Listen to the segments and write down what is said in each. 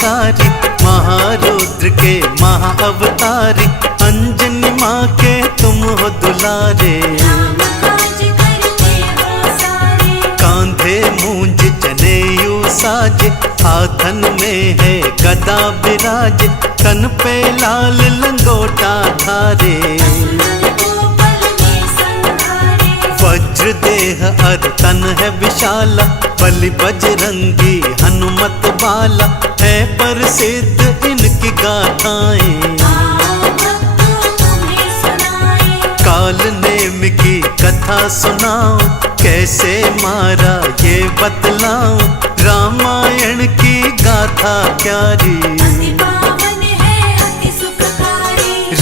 अवतारी, महारुद्र के महाअवतारी, अंजनी माँ के तुम हो दुलारे। कांधे मूंज जनेऊ साजे, हाथन में है गदा विराजे, तन पे लाल लंगोटा धारे। वज्र देह अर तन है विशाला, बलि बजरंगी हनुमत बाला, है प्रसिद्ध इनकी गाथाएं। काल नेम की कथा सुनाओ, कैसे मारा ये बतलाऊं, रामायण की गाथा प्यारी।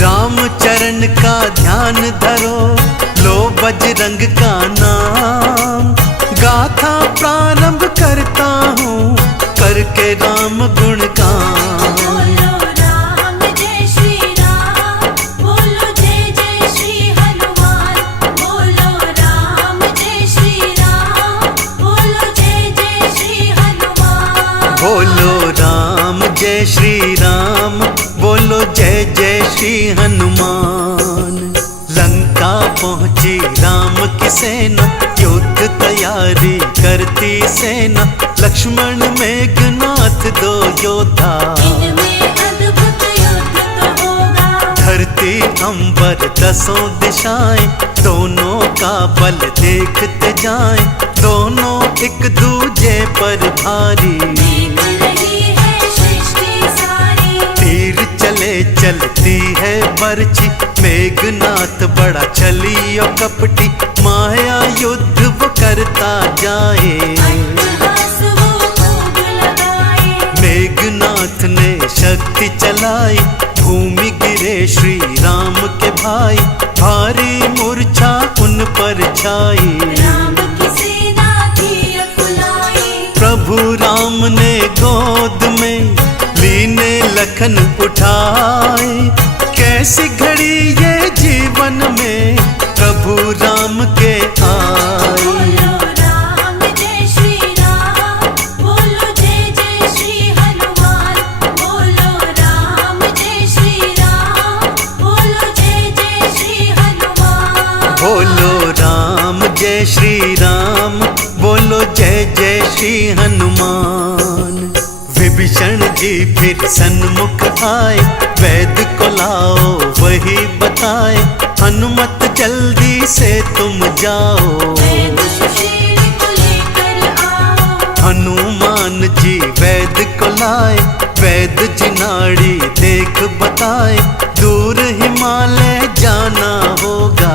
राम चरण का ध्यान धरो, लो बजरंग का नाम, गाथा प्रारंभ करता हूँ, करके राम गुणगान। बोलो राम जय श्री राम, बोलो जय जय श्री हनुमान। लंका पहुँची राम की सेना, युद्ध तैयारी करती सेना, लक्ष्मण मेघनाथ दो योद्धा। धरती अंबर दसों दिशाएं, दोनों का बल देखते जाएं, दोनों एक दूजे पर भारी। तीर चले चलती है बरछी, मेघनाथ बड़ा छलियो कपटी, माया युद्ध वो करता जाए। मेघनाथ ने शक्ति चलाई, भूमि गिरे श्री राम के भाई, भारी मूर्छा उन पर छाई। प्रभु राम ने गोद में लीने लखन उठाए, कैसी घड़ी ये जीवन में प्रभु राम के आए। बोलो राम जय श्री राम, बोलो जय जय श्री हनुमान। विभीषण जी फिर सन्मुख आए, वैद्य को लाओ वही बताए, हनुमत जल्दी से तुम जाओ। हनुमान जी वैद्य को लाए, वैद्य जी नाड़ी देख बताए, दूर हिमालय जाना होगा।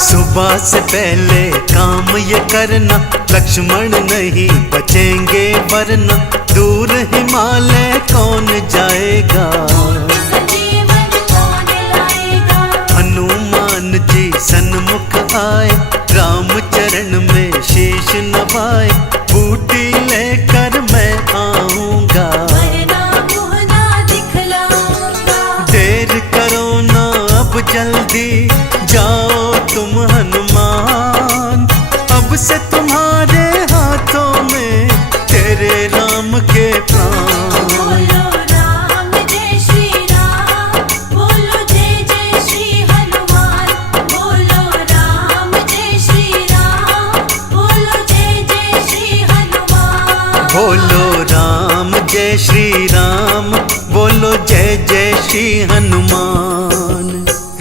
सुबह से पहले काम ये करना, लक्ष्मण नहीं बचेंगे वरना, दूर हिमालय कौन जाएगा। हनुमान जी सन्मुख आए, राम चरण में शीश नवाए, बूटी लेकर मैं आऊंगा। देर करो ना अब जल्दी, जाओ तुम हनुमान, अब से तुम्हारे हाथों में तेरे राम के प्राण। बोलो राम जय श्री राम, बोलो जय जय श्री हनुमान, बोलो राम जय श्री राम, बोलो जय जय श्री हनुमान। बोलो राम जय श्री राम, बोलो जय जय श्री हनुमान।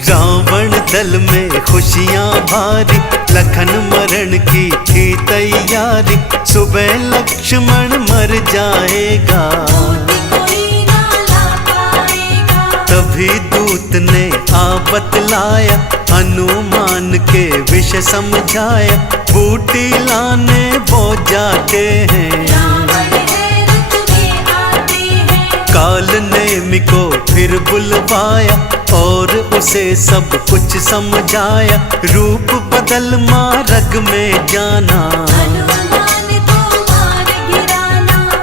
रावण दल में खुशियाँ भारी, लखन मरण की थी तैयारी, सुबह लक्ष्मण मर जाएगा। तभी दूत ने आ बतलाया, हनुमान के विषय समझाया, बूटी लाने वो जाते हैं। काल नेमि को फिर बुलवाया, और उसे सब कुछ समझाया, रूप बदल मार्ग में जाना।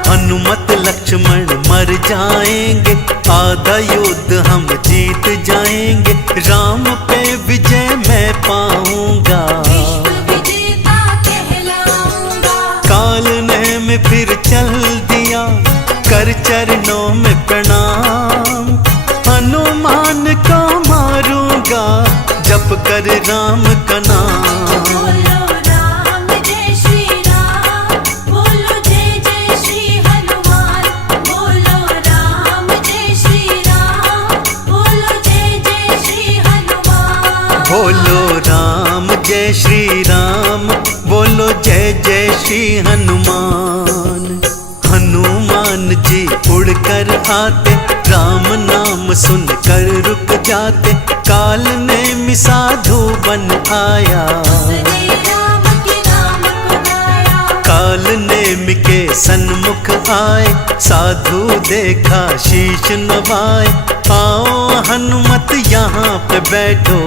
हनुमत लक्ष्मण मर जाएंगे, आधा युद्ध हम जीत जाएंगे, राम पे विजय मैं पाऊंगा। काल नेमि फिर को मारूंगा जप कर राम का नाम। बोलो राम जय श्री राम, बोलो जय जय श्री हनुमान। बोलो राम जय श्री राम, बोलो जय जय श्री हनुमान। बोलो राम जय श्री राम, बोलो जय जय श्री हनुमान। हनुमान जी उड़कर आते, राम नाम सुनकर रुक जाते। काल ने साधु बन आया, उसने राम के नाम को गाया। काल ने के सन्मुख आए, साधु देखा शीश नवाए। आओ हनुमत यहाँ पे बैठो,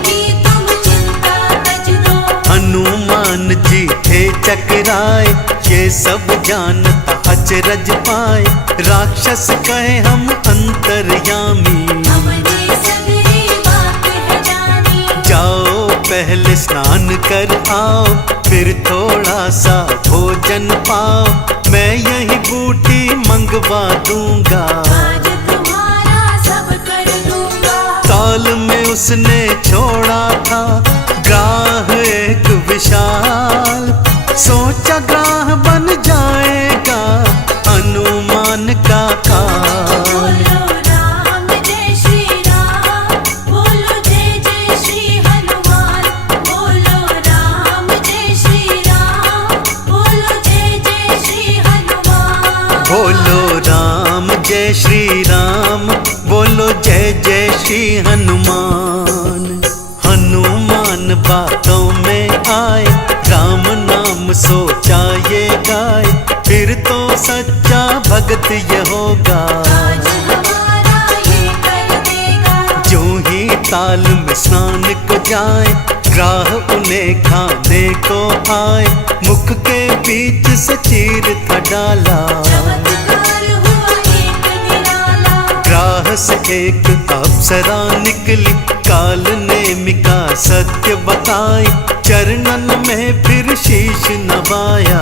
की तुम चिंता तज दो। हनुमान जी थे चकराए। ये सब जानता अचरज पाए, राक्षस कहे हम अंतर्यामी। हमने सगरी बात है जानी। जाओ पहले स्नान कर आओ, फिर थोड़ा सा भोजन पाओ। मैं यही बूटी मंगवा दूंगा, आज तुम्हारा सब कर दूंगा। ताल में उसने छोड़ा था ग्राह एक विशाल। सोचा ग्राह बन जाएगा हनुमान का काल। बोलो राम जय श्री राम, बोलो जय जय श्री हनुमान। बोलो राम जय श्री राम, बोलो जय जय श्री हनुमान। बोलो राम जय श्री राम, बोलो जय जय श्री हनुमान। हनुमान बातों में आए, राम नाम सोचा ये गाए। फिर तो सच्चा भगत ये होगा, आज हमारा ये कर देगा। जो ही ताल में स्नान को जाए, ग्राह उन्हें खाने को आए। मुख के बीच से चीर था डाला, चमत्कार हुआ एक निराला। ग्राह से एक अप्सरा निकली, काल ने मिका सत्य बताई। चरणन में फिर शीश नवाया,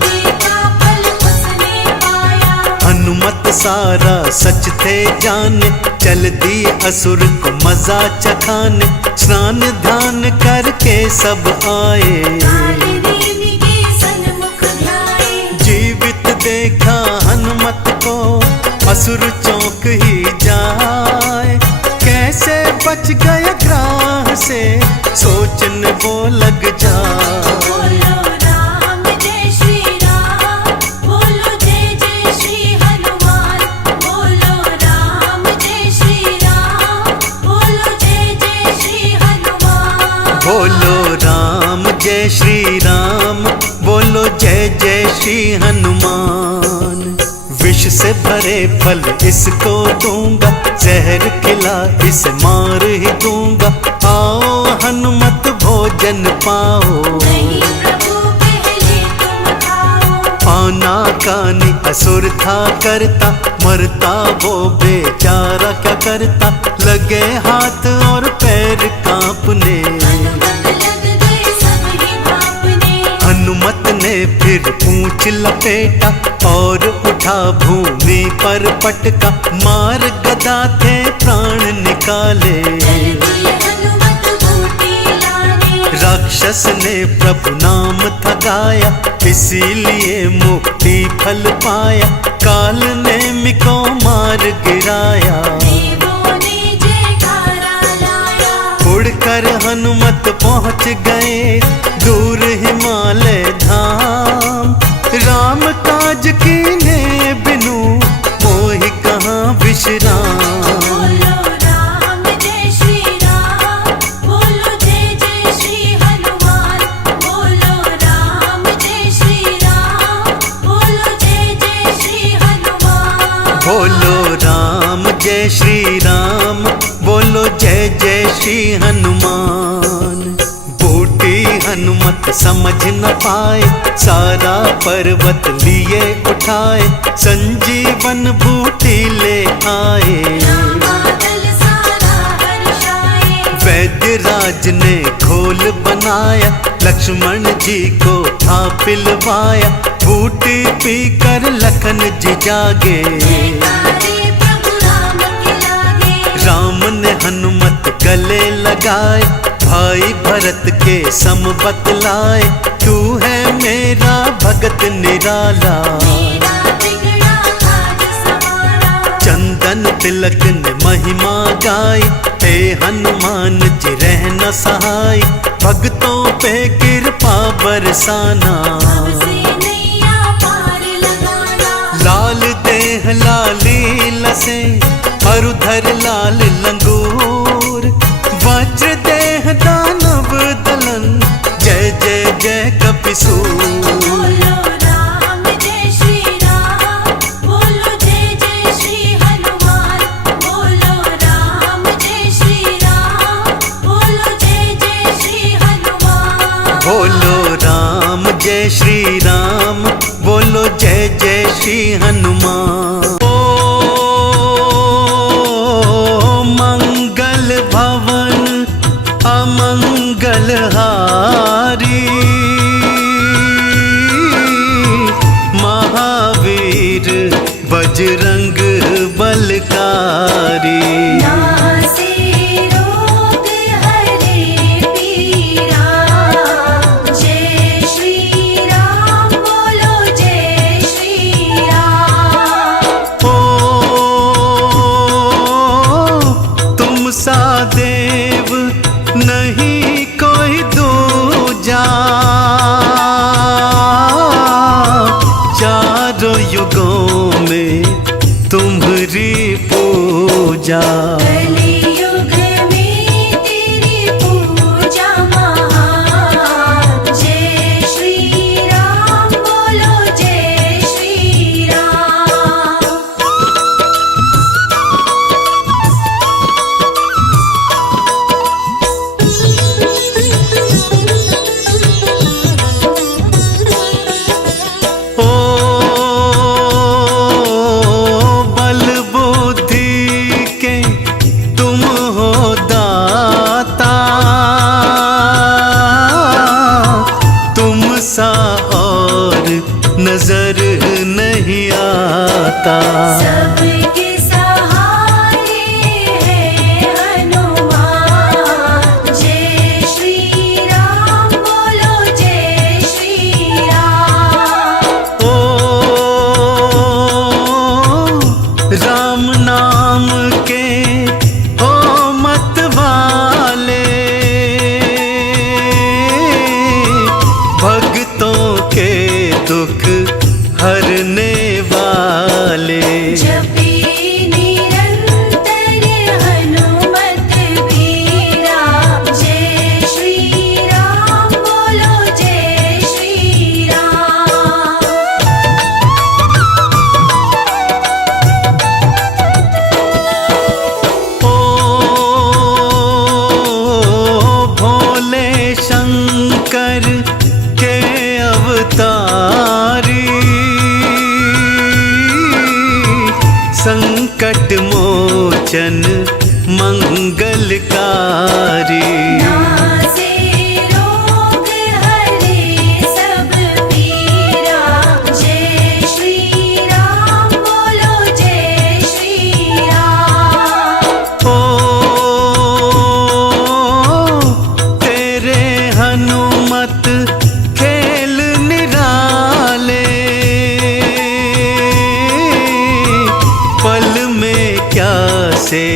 देखा फल उसने पाया। हनुमत सारा सच थे जाने। चल दिए असुर को मजा चखाने, स्नान ध्यान करके सब आए। कालिनेमि के सन्मुख ध्याए। जीवित देखा हनुमत को, असुर चौंक ही जाए। कैसे बच गए ग्राह से, सोचने वो लग जाए। बोलो राम जय श्री राम, बोलो जय जय श्री हनुमान। बोलो राम जय श्री राम, बोलो जय जय श्री हनुमान। बोलो राम जय श्री राम, बोलो जय जय श्री हनुमान। विष से भरे फल इसको दूंगा, जहर खिला इसे मार ही दूंगा। आओ हनुमत भोजन पाओ, नहीं प्रभु पहले तुम खाओ। आना कानी असुर था करता, मरता वो बेचारा क्या करता। लगे हाथ और पैर कांपने, हनुमत लग गए सब ही भापने। हनुमत ने फिर पूंछ लपेटा, और उठा भूमि पर पटका। मार गदा थे प्राण निकाले, चल दिए हनुमत बूटी लाने। राक्षस ने प्रभु नाम था गाया, इसीलिए मुक्ति फल पाया। काल ने मिको मार गिराया, देवों ने जयकारा लाया। उड़कर हनुमत पहुँच गए दूर हिमालय धाम। राम काज कीने बिनु मोहि कहाँ विश्राम। बोलो राम जय श्री राम, बोलो जय जय श्री हनुमान। बोलो राम जय श्री राम, बोलो जय जय श्री हनुमान। बोलो राम जय श्री राम, बोलो जय जय श्री हनुमान। बूटी हनुमत समझ न पाए, सारा पर्वत लिए उठाए। संजीवन बूटी ले आए, बादल सारा हर्षाए। वैद्य राज ने घोल बनाया। लक्ष्मण जी को था पिलवाया, बूटी पीकर लखन जी जागे। जयकारे प्रभु राम के लागे। राम हनुमत गले लगाए, भाई भरत के सम बतलाए, तू है मेरा भगत निराला। मेरा बिगड़ा काज सवारा, चंदन तिलक ने महिमा गाई, हे हनुमान जी रह न सहाय, भक्तों पे कृपा बरसाना। हमसे नैया पार लगाना, लाल देह लाली लसे, मरुधर लाल लंगूर, वज्र देह दानव दलन, जय जय जय कपिसूर। बोलो राम जय श्री राम, बोलो जय जय श्री हनुमान। बोलो राम जय श्री राम, बोलो जय जय श्री हनुमान। बोलो राम जय श्री राम, बोलो जय जय श्री हनुमान। ओ मंगल भवन अमंगल हारी, महावीर बजरंग बलकारी। नासे रोग हरे पीरा, जय श्री राम बोलो जय श्री राम। ओ तुम सा देव नहीं कोई दूजा, चारों युगों में तुम्हारी पूजा। कलियुग में तेरी पूजा महान, जय श्री राम बोलो जय श्री राम। ओ बल बुद्धि के तुम हो दाता, तुम सा और नजर नहीं आता। सबके सहारे है हनुमान, जय श्री राम बोलो जय श्री राम। ओ राम नाम के हो मत वाले, भक्तों के दुख हरने वाले। जपी निरंतर हनुमत बीरा, जय श्री राम बोलो जय श्री राम। ओ भोले शंकर के अवतारी, संकट मोचन मंगलकारी। नासे रोग हरे सब पीरा, जय श्री राम बोलो जय श्री राम। ओ तेरे हनुमत खेल निराले, पल में क्या से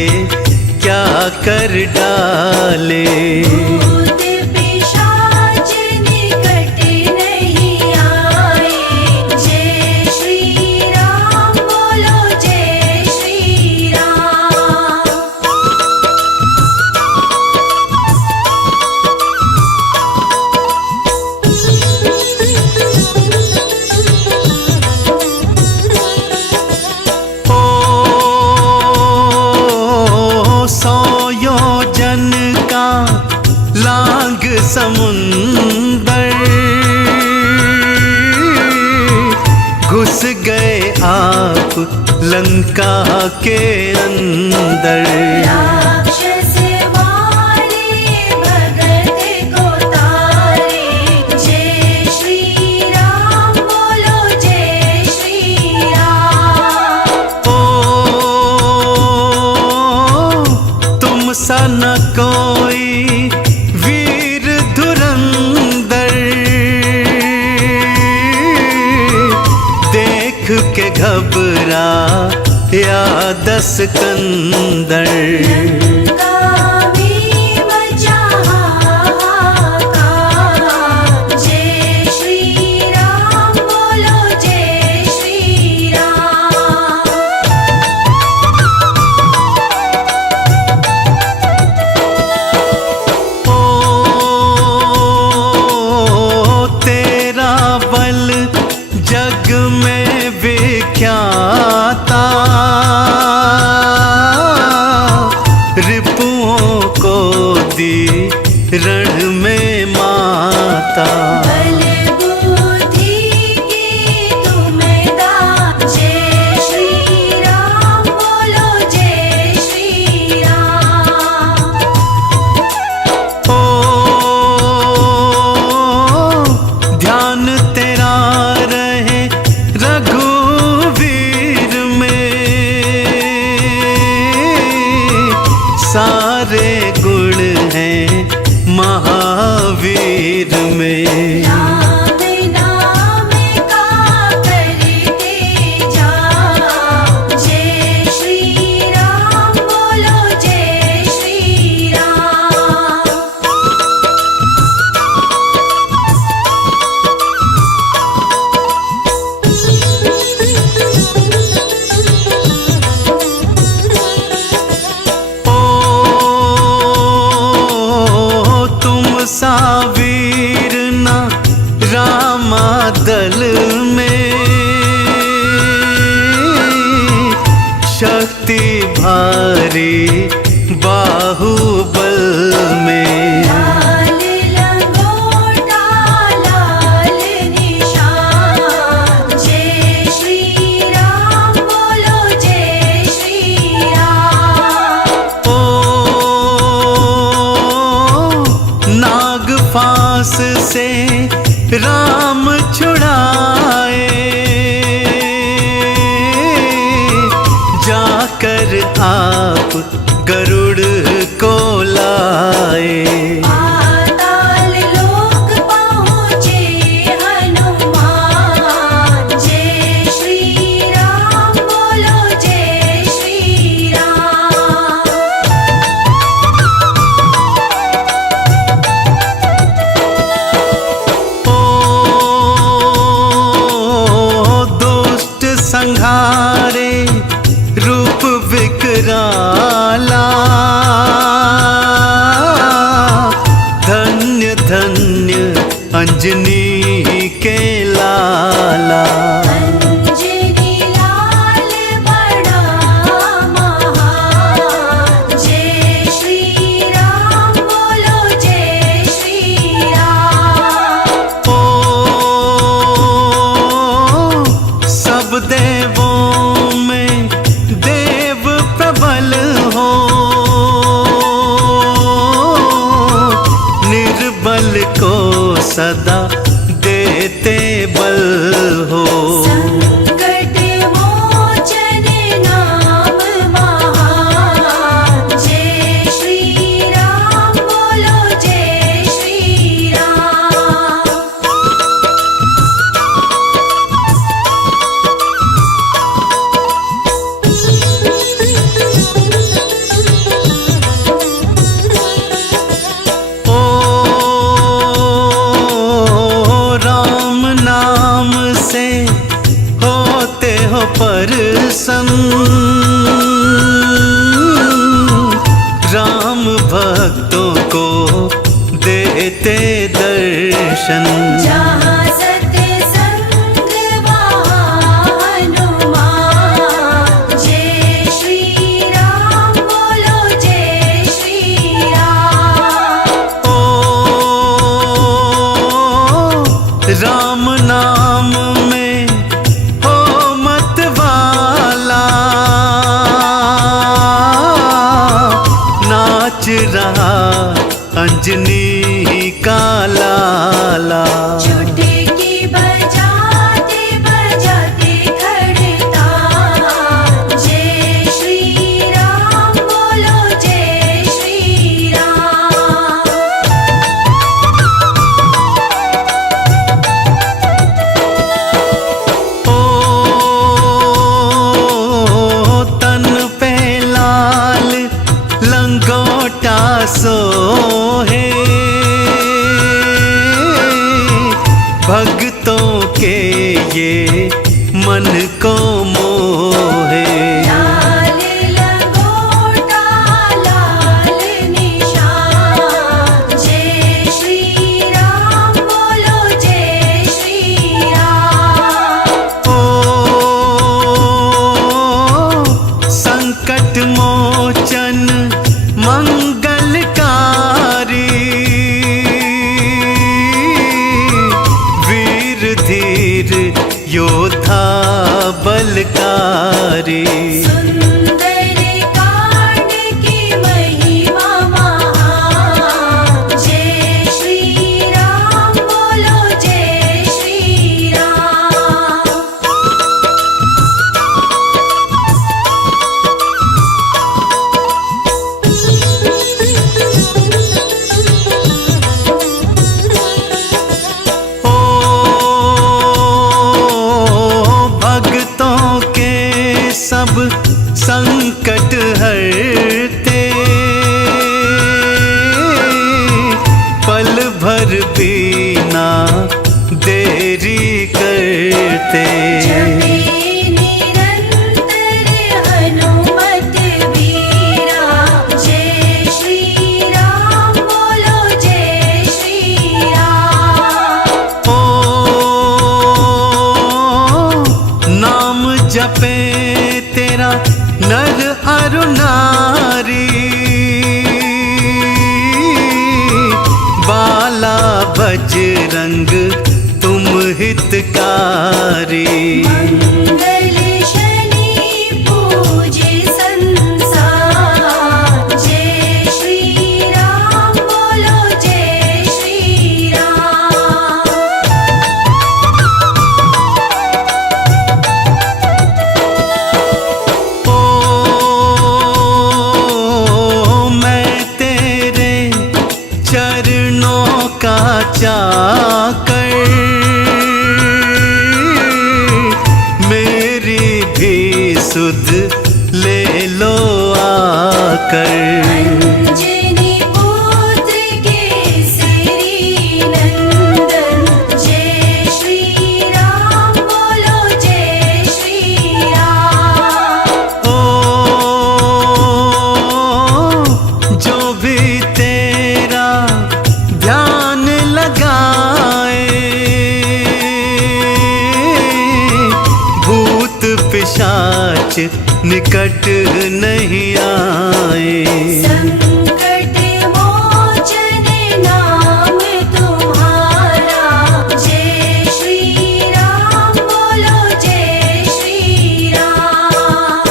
क्या कर डाले। भूत पिशाच निकट नहीं आए, जय श्री राम बोलो जय श्री राम। ओ सौ योजन का लांग समुंदर, घुस गए आप लंका के अंदर। राक्षस मारे भगत को तारे, जय श्री राम बोलो जय श्री राम। ओ तुम सा न कोई वीर धुरंधर, देख के घबरा या दसकंदर। जग में विख्याता, रिपुओं को दी रण में माता। बल बुद्धि की तुम्हें दान, जय श्री राम बोलो जय श्री राम। ओ ध्यान तेरा रघुवीर में, सारे गुण हैं महावीर में। राम नाम का करते जाओ, जय श्री राम बोलो जय श्री राम। सा वीर ना रामा दल में, शक्ति भारी बाहुबल में। लाल लंगोटा लाल निशान, जय श्री राम बोलो जय श्री राम। नाग फांस से राम छुड़ाए, जाकर आप गरुड़ को लाए। पाताल लोक पहुँचे हनुमान, जय श्री राम बोलो जय श्री राम। दुष्ट संहारे रूप विकराला, धन्य धन्य अंजनी के लाला। अंजनी लाल बड़ा महान, जय श्री राम बोलो जय श्री राम। ओ सब देवों में देव प्रबल हो, निर्बल को सदा देते बल हो। संकट मोचन नाम महान, जय श्री राम बोलो जय श्री राम। राम नाम से होते हो प्रसन्न, राम भक्तों को देते दर्शन। जहाँ सत्संग वहाँ हनुमान, जय श्री राम बोलो जय श्री राम। राम नाम में हो मत वाला, नाच रहा अंजनी का लाला। चुटकी बजाते बजाते खड़ता, जय श्री राम बोलो जय श्री लंगोटा सोहे भक्तों के ये मन को मोहे। लाल लंगोटा लाल निशान, जय श्री राम बोलो जय श्री राम। ओ संकट मोचन मंगलकारी, वीर धीर योद्धा बलकारी। सुंदर कांड की महिमा महान, जय श्री राम बोलो जय श्री राम। भक्तों के सब संकट हरते, पल भर भी ना देरी करते। जपे निरंतर हनुमत वीरा, जय श्री राम बोलो जय श्री राम। ओ नाम जपे तेरा नर अरु नारी, बाला बजरंग तुम हितकारी। मंगल शनि पूजे संसार, जय श्री राम बोलो जय श्री राम। ओ मैं तेरे चरणों का चाकर, मेरी भी सुध ले लो आकर। अंजनी पुत्र केसरी नंदन, जय श्री राम बोलो जय श्री राम। ओ जो भी तेरा ध्यान लगाए, भूत पिशाच निकट नहीं आए। संकट मोचन नाम तुम्हारा, जय श्री राम बोलो जय श्री राम।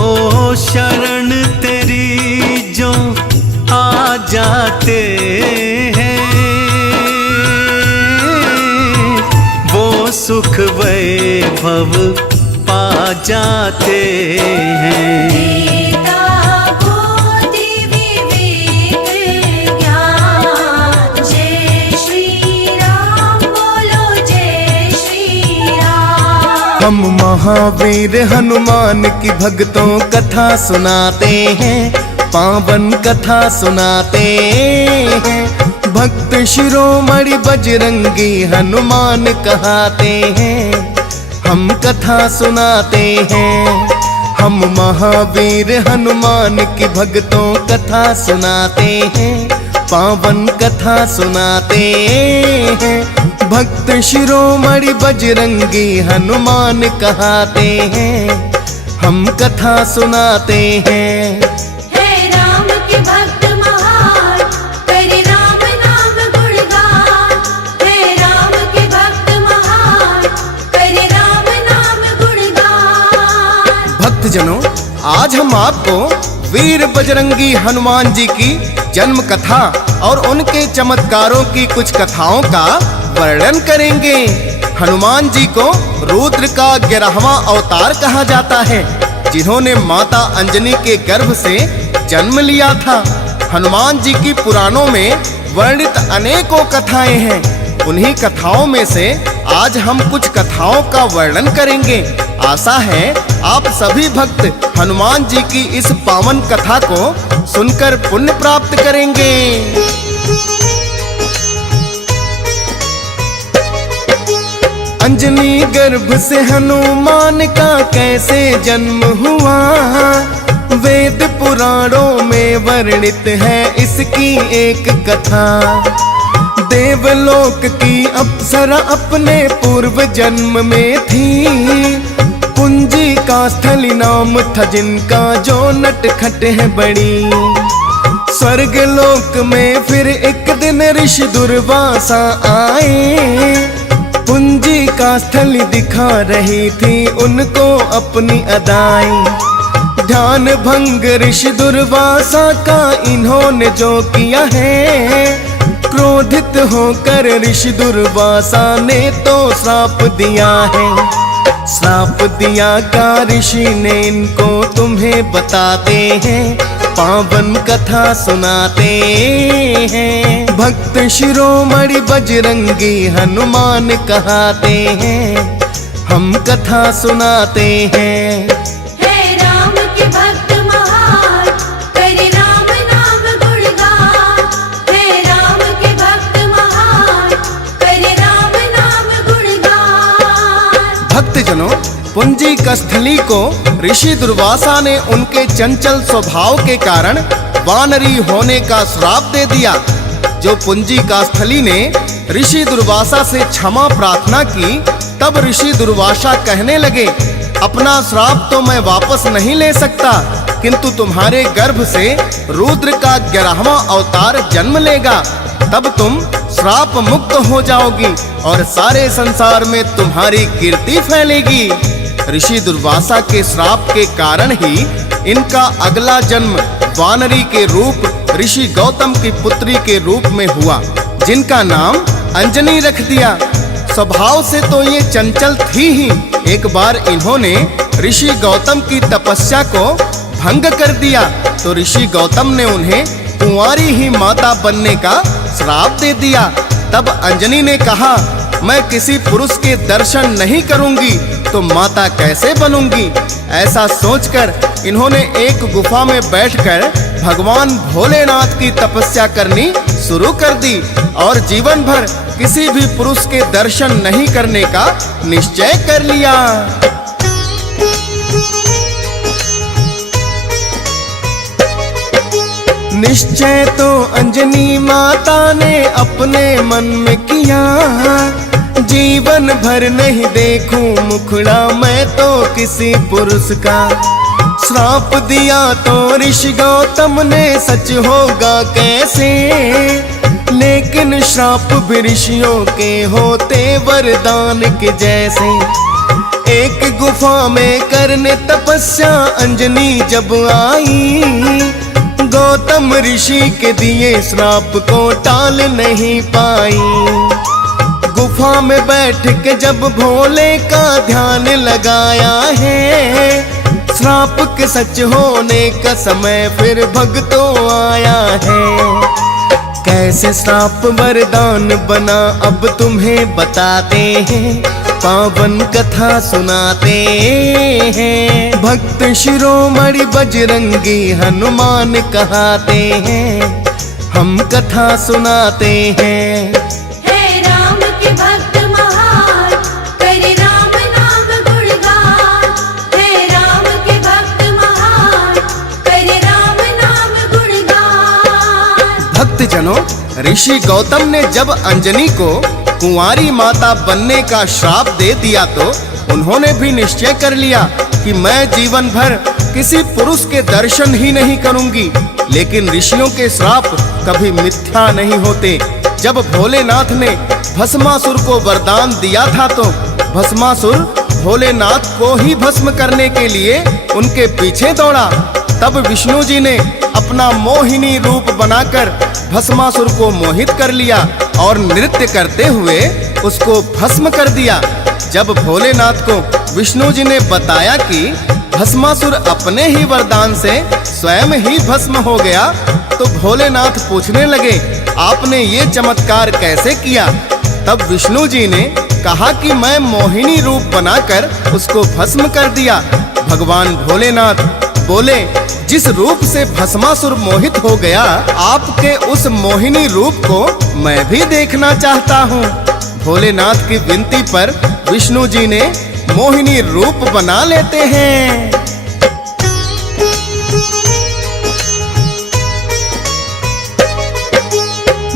ओ शरण तेरी जो आ जाते हैं, वो सुख वैभव पा जाते हैं। गीता बुद्धि विवेक ज्ञान, जय श्री राम बोलो जय श्री राम। हम महावीर हनुमान की भक्तों कथा सुनाते हैं, पावन कथा सुनाते हैं। भक्त शिरोमणि बजरंगी हनुमान कहाते हैं, हम कथा सुनाते हैं। हम महावीर हनुमान की भक्तों कथा सुनाते हैं, पावन कथा सुनाते हैं। भक्त शिरोमणि बजरंगी हनुमान कहाते हैं, हम कथा सुनाते हैं। हे राम के भक्त महान, करे राम नाम गुणगान। हे राम के भक्त महान, करे राम नाम गुणगान। भक्तजनों, आज हम आपको वीर बजरंगी हनुमान जी की जन्म कथा और उनके चमत्कारों की कुछ कथाओं का वर्णन करेंगे। हनुमान जी को रुद्र का 11वां अवतार कहा जाता है, जिन्होंने माता अंजनी के गर्भ से जन्म लिया था। हनुमान जी की पुराणों में वर्णित अनेकों कथाएं हैं। उन्हीं कथाओं में से आज हम कुछ कथाओं का वर्णन करेंगे। आशा है आप सभी भक्त हनुमान जी की इस पावन कथा को सुनकर पुण्य प्राप्त करेंगे। अंजनी गर्भ से हनुमान का कैसे जन्म हुआ, वेद पुराणों में वर्णित है इसकी एक कथा। देवलोक की अप्सरा अपने पूर्व जन्म में थी, पुंजी का स्थली नाम था जिनका जो नटखट है बड़ी। स्वर्ग लोक में फिर एक दिन ऋषि दुर्वासा आए, पुंजी का स्थली दिखा रही थी उनको अपनी अदाएं। ध्यान भंग ऋषि दुर्वासा का इन्होंने जो किया है, क्रोधित होकर ऋषि दुर्वासा ने तो श्राप दिया है। श्राप दिया का ऋषि ने इनको तुम्हें बताते हैं, पावन कथा सुनाते हैं। भक्त शिरोमणि बजरंगी हनुमान कहाते हैं, हम कथा सुनाते हैं। हे राम के भक्त महान, करे राम नाम गुणगान। हे राम के भक्त महान, करे राम नाम गुणगान। भक्तजनों, पुंजी कस्थली को ऋषि दुर्वासा ने उनके चंचल स्वभाव के कारण वानरी होने का श्राप दे दिया। जो पुंजी कास्थली ने ऋषि दुर्वासा से क्षमा प्रार्थना की, तब ऋषि दुर्वासा कहने लगे, अपना श्राप तो मैं वापस नहीं ले सकता, किंतु तुम्हारे गर्भ से रुद्र का 11वां अवतार जन्म लेगा, तब तुम श्राप मुक्त हो जाओगी और सारे संसार में तुम्हारी कीर्ति फैलेगी। ऋषि दुर्वासा के श्राप के कारण ही इनका अगला जन्म वानरी के रूप ऋषि गौतम की पुत्री के रूप में हुआ, जिनका नाम अंजनी रख दिया। स्वभाव से तो ये चंचल थी ही, एक बार इन्होंने ऋषि गौतम की तपस्या को भंग कर दिया, तो ऋषि गौतम ने उन्हें कुंवारी ही माता बनने का श्राप दे दिया। तब अंजनी ने कहा, मैं किसी पुरुष के दर्शन नहीं करूंगी तो माता कैसे बनूंगी। ऐसा सोचकर इन्होंने एक गुफा में बैठकर भगवान भोलेनाथ की तपस्या करनी शुरू कर दी और जीवन भर किसी भी पुरुष के दर्शन नहीं करने का निश्चय कर लिया। निश्चय तो अंजनी माता ने अपने मन में किया, जीवन भर नहीं देखूं मुखड़ा मैं तो किसी पुरुष का। श्राप दिया तो ऋषि गौतम ने सच होगा कैसे, लेकिन श्राप भी ऋषियों के होते वरदान के जैसे। एक गुफा में करने तपस्या अंजनी जब आई, गौतम ऋषि के दिए श्राप को टाल नहीं पाई। गुफा में बैठ के जब भोले का ध्यान लगाया है, श्राप के सच होने का समय फिर भगतों आया है। कैसे श्राप वरदान बना अब तुम्हें बताते हैं, पावन कथा सुनाते हैं। भक्त शिरोमणि बजरंगी हनुमान कहाते हैं, हम कथा सुनाते हैं। हे राम के भक्त महान, करे राम नाम गुणगान। हे राम के भक्त महान, करे राम नाम गुणगान। भक्तजनों, ऋषि गौतम ने जब अंजनी को कुंवारी माता बनने का श्राप दे दिया तो उन्होंने भी निश्चय कर लिया कि मैं जीवन भर किसी पुरुष के दर्शन ही नहीं करूंगी। लेकिन ऋषियों के श्राप कभी मिथ्या नहीं होते। जब भोलेनाथ ने भस्मासुर को वरदान दिया था तो भस्मासुर भोलेनाथ को ही भस्म करने के लिए उनके पीछे दौड़ा। तब विष्णु जी ने अपना मोहिनी रूप बनाकर भस्मासुर को मोहित कर लिया और नृत्य करते हुए उसको भस्म कर दिया। जब भोलेनाथ को विष्णु जी ने बताया कि भस्मासुर अपने ही वरदान से स्वयं ही भस्म हो गया तो भोलेनाथ पूछने लगे, आपने ये चमत्कार कैसे किया? तब विष्णु जी ने कहा कि मैं मोहिनी रूप बनाकर उसको भस्म कर दिया। भगवान भोलेनाथ बोले, जिस रूप से भस्मासुर मोहित हो गया, आपके उस मोहिनी रूप को मैं भी देखना चाहता हूँ। भोलेनाथ की विनती पर विष्णु जी ने मोहिनी रूप बना लेते हैं।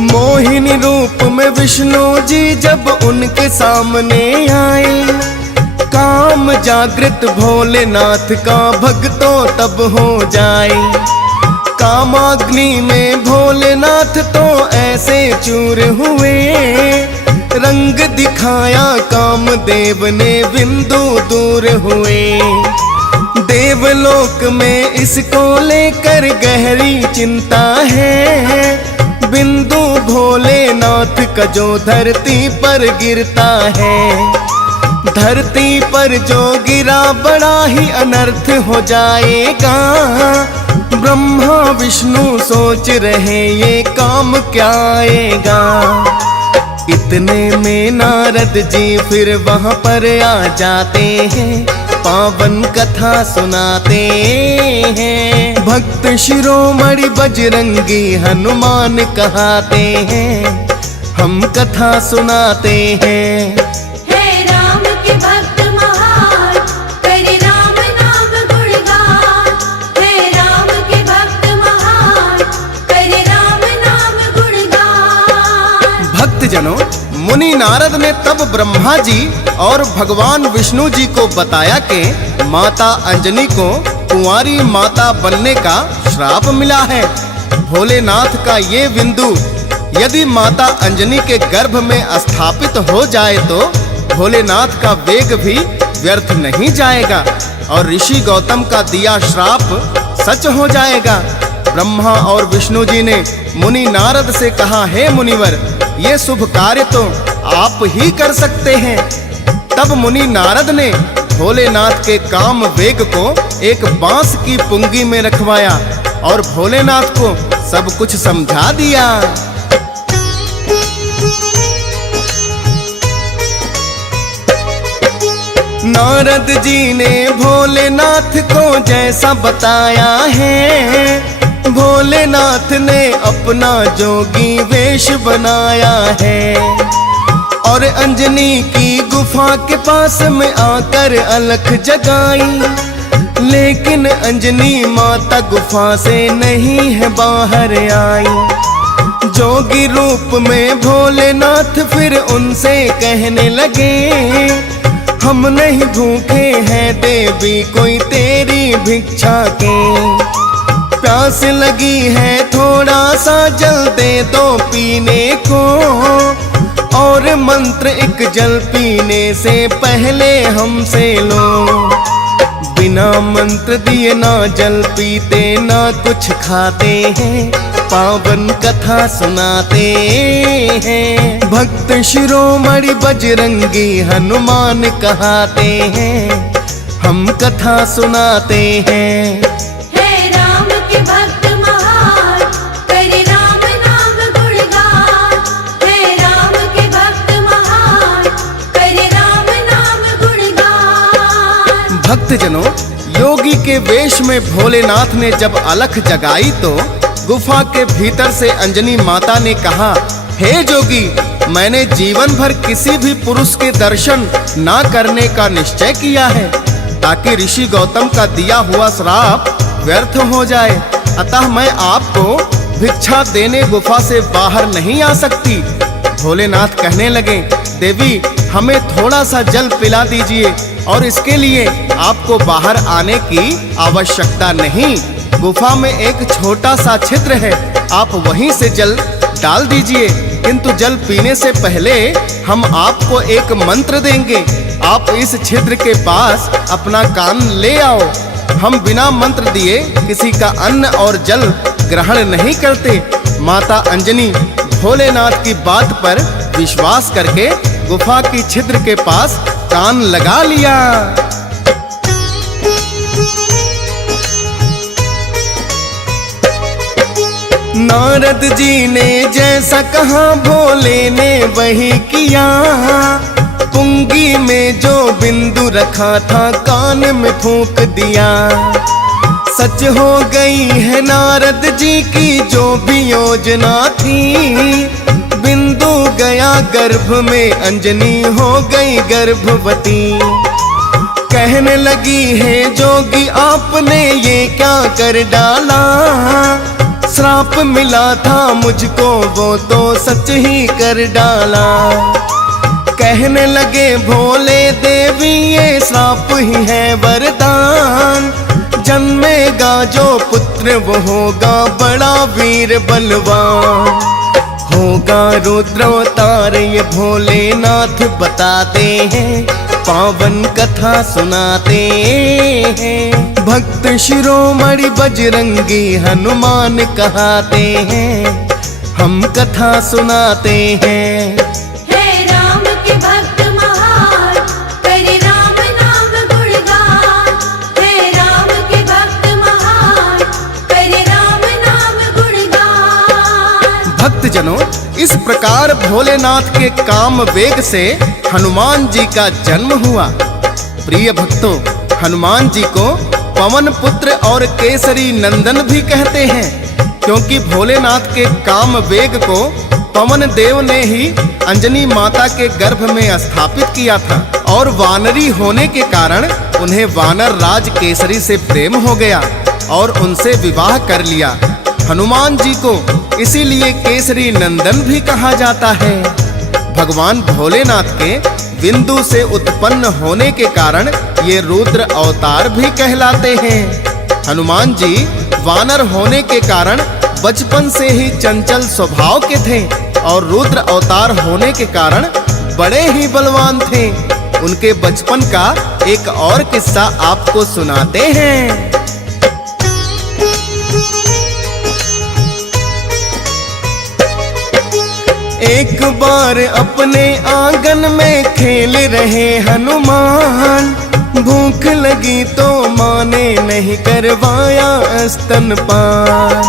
मोहिनी रूप में विष्णु जी जब उनके सामने आए, काम जागृत भोलेनाथ का भक्तों तब हो जाए। कामाग्नि में भोलेनाथ तो ऐसे चूर हुए, रंग दिखाया कामदेव ने बिंदु दूर हुए। देवलोक में इसको लेकर गहरी चिंता है, बिंदु भोलेनाथ का जो धरती पर गिरता है। धरती पर जो गिरा बड़ा ही अनर्थ हो जाएगा, ब्रह्मा विष्णु सोच रहे ये काम क्या आएगा। इतने में नारद जी फिर वहां पर आ जाते हैं, पावन कथा सुनाते हैं। भक्त शिरोमणि बजरंगी हनुमान कहाते हैं, हम कथा सुनाते हैं। हे राम के भक्त महान, करे राम नाम गुणगान। हे राम के भक्त महान, करे राम नाम गुणगान। भक्तजनों, मुनि नारद ने तब ब्रह्मा जी और भगवान विष्णु जी को बताया कि माता अंजनी को कुंवारी माता बनने का श्राप मिला है। भोलेनाथ का ये बिंदु यदि माता अंजनी के गर्भ में स्थापित हो जाए तो भोलेनाथ का वेग भी व्यर्थ नहीं जाएगा और ऋषि गौतम का दिया श्राप सच हो जाएगा। ब्रह्मा और विष्णु जी ने मुनि नारद से कहा, हे मुनिवर, ये शुभ कार्य तो आप ही कर सकते हैं। तब मुनि नारद ने भोलेनाथ के काम वेग को एक बांस की पुंगी में रखवाया और भोलेनाथ को सब कुछ समझा दिया। नारद जी ने भोलेनाथ को जैसा बताया है, भोलेनाथ ने अपना जोगी वेश बनाया है और अंजनी की गुफा के पास में आकर अलख जगाई। लेकिन अंजनी माता गुफा से नहीं है बाहर आई। जोगी रूप में भोलेनाथ फिर उनसे कहने लगे, हम नहीं भूखे हैं देवी कोई तेरी भिक्षा के। प्यास लगी है थोड़ा सा जल दे दो पीने को, और मंत्र एक जल पीने से पहले हमसे लो। बिना मंत्र दिए ना जल पीते ना कुछ खाते हैं, पावन कथा सुनाते हैं। भक्त शिरोमणि बजरंगी हनुमान कहाते हैं, हम कथा सुनाते हैं। हे राम के भक्त महान, करे राम नाम गुणगान। हे राम के भक्त महान, करे राम नाम गुणगान। भक्तजनों, योगी के वेश में भोलेनाथ ने जब अलख जगाई तो गुफा के भीतर से अंजनी माता ने कहा, हे जोगी, मैंने जीवन भर किसी भी पुरुष के दर्शन ना करने का निश्चय किया है ताकि ऋषि गौतम का दिया हुआ श्राप व्यर्थ हो जाए। अतः मैं आपको भिक्षा देने गुफा से बाहर नहीं आ सकती। भोलेनाथ कहने लगे, देवी, हमें थोड़ा सा जल पिला दीजिए और इसके लिए आपको बाहर आने की आवश्यकता नहीं। गुफा में एक छोटा सा छिद्र है, आप वहीं से जल डाल दीजिए, किंतु जल पीने से पहले हम आपको एक मंत्र देंगे। आप इस छिद्र के पास अपना कान ले आओ। हम बिना मंत्र दिए किसी का अन्न और जल ग्रहण नहीं करते। माता अंजनी भोलेनाथ की बात पर विश्वास करके गुफा की छिद्र के पास कान लगा लिया। नारद जी ने जैसा कहा भोले ने वही किया। पुंगी में जो बिंदु रखा था कान में फूंक दिया। सच हो गई है नारद जी की जो भी योजना थी। बिंदु गया गर्भ में, अंजनी हो गई गर्भवती। कहने लगी है जोगी आपने ये क्या कर डाला। श्राप मिला था मुझको वो तो सच ही कर डाला। कहने लगे भोले देवी ये श्राप ही है वरदान। जन्मेगा जो पुत्र वो होगा बड़ा वीर बलवान। होगा रुद्रावतार ये भोलेनाथ बताते हैं। पावन कथा सुनाते हैं। भक्त शिरोमणि बजरंगी हनुमान कहाते हैं। हम कथा सुनाते हैं। हे राम के भक्त महान, करे राम नाम गुणगान। हे राम के भक्त महान, करे राम नाम गुणगान। भक्तजनों, इस प्रकार भोलेनाथ के काम वेग से हनुमान जी का जन्म हुआ। प्रिय भक्तों, हनुमान जी को पवन पुत्र और केसरी नंदन भी कहते हैं, क्योंकि भोलेनाथ के काम वेग को पवन देव ने ही अंजनी माता के गर्भ में स्थापित किया था। और वानरी होने के कारण उन्हें वानर राज केसरी से प्रेम हो गया और उनसे विवाह कर लिया। हनुमान जी को इसीलिए केसरी नंदन भी कहा जाता है। भगवान भोलेनाथ के बिंदु से उत्पन्न होने के कारण ये रुद्र अवतार भी कहलाते हैं। हनुमान जी वानर होने के कारण बचपन से ही चंचल स्वभाव के थे और रुद्र अवतार होने के कारण बड़े ही बलवान थे। उनके बचपन का एक और किस्सा आपको सुनाते हैं। एक बार अपने आंगन में खेल रहे हनुमान। भूख लगी तो माँ ने नहीं करवाया स्तनपान।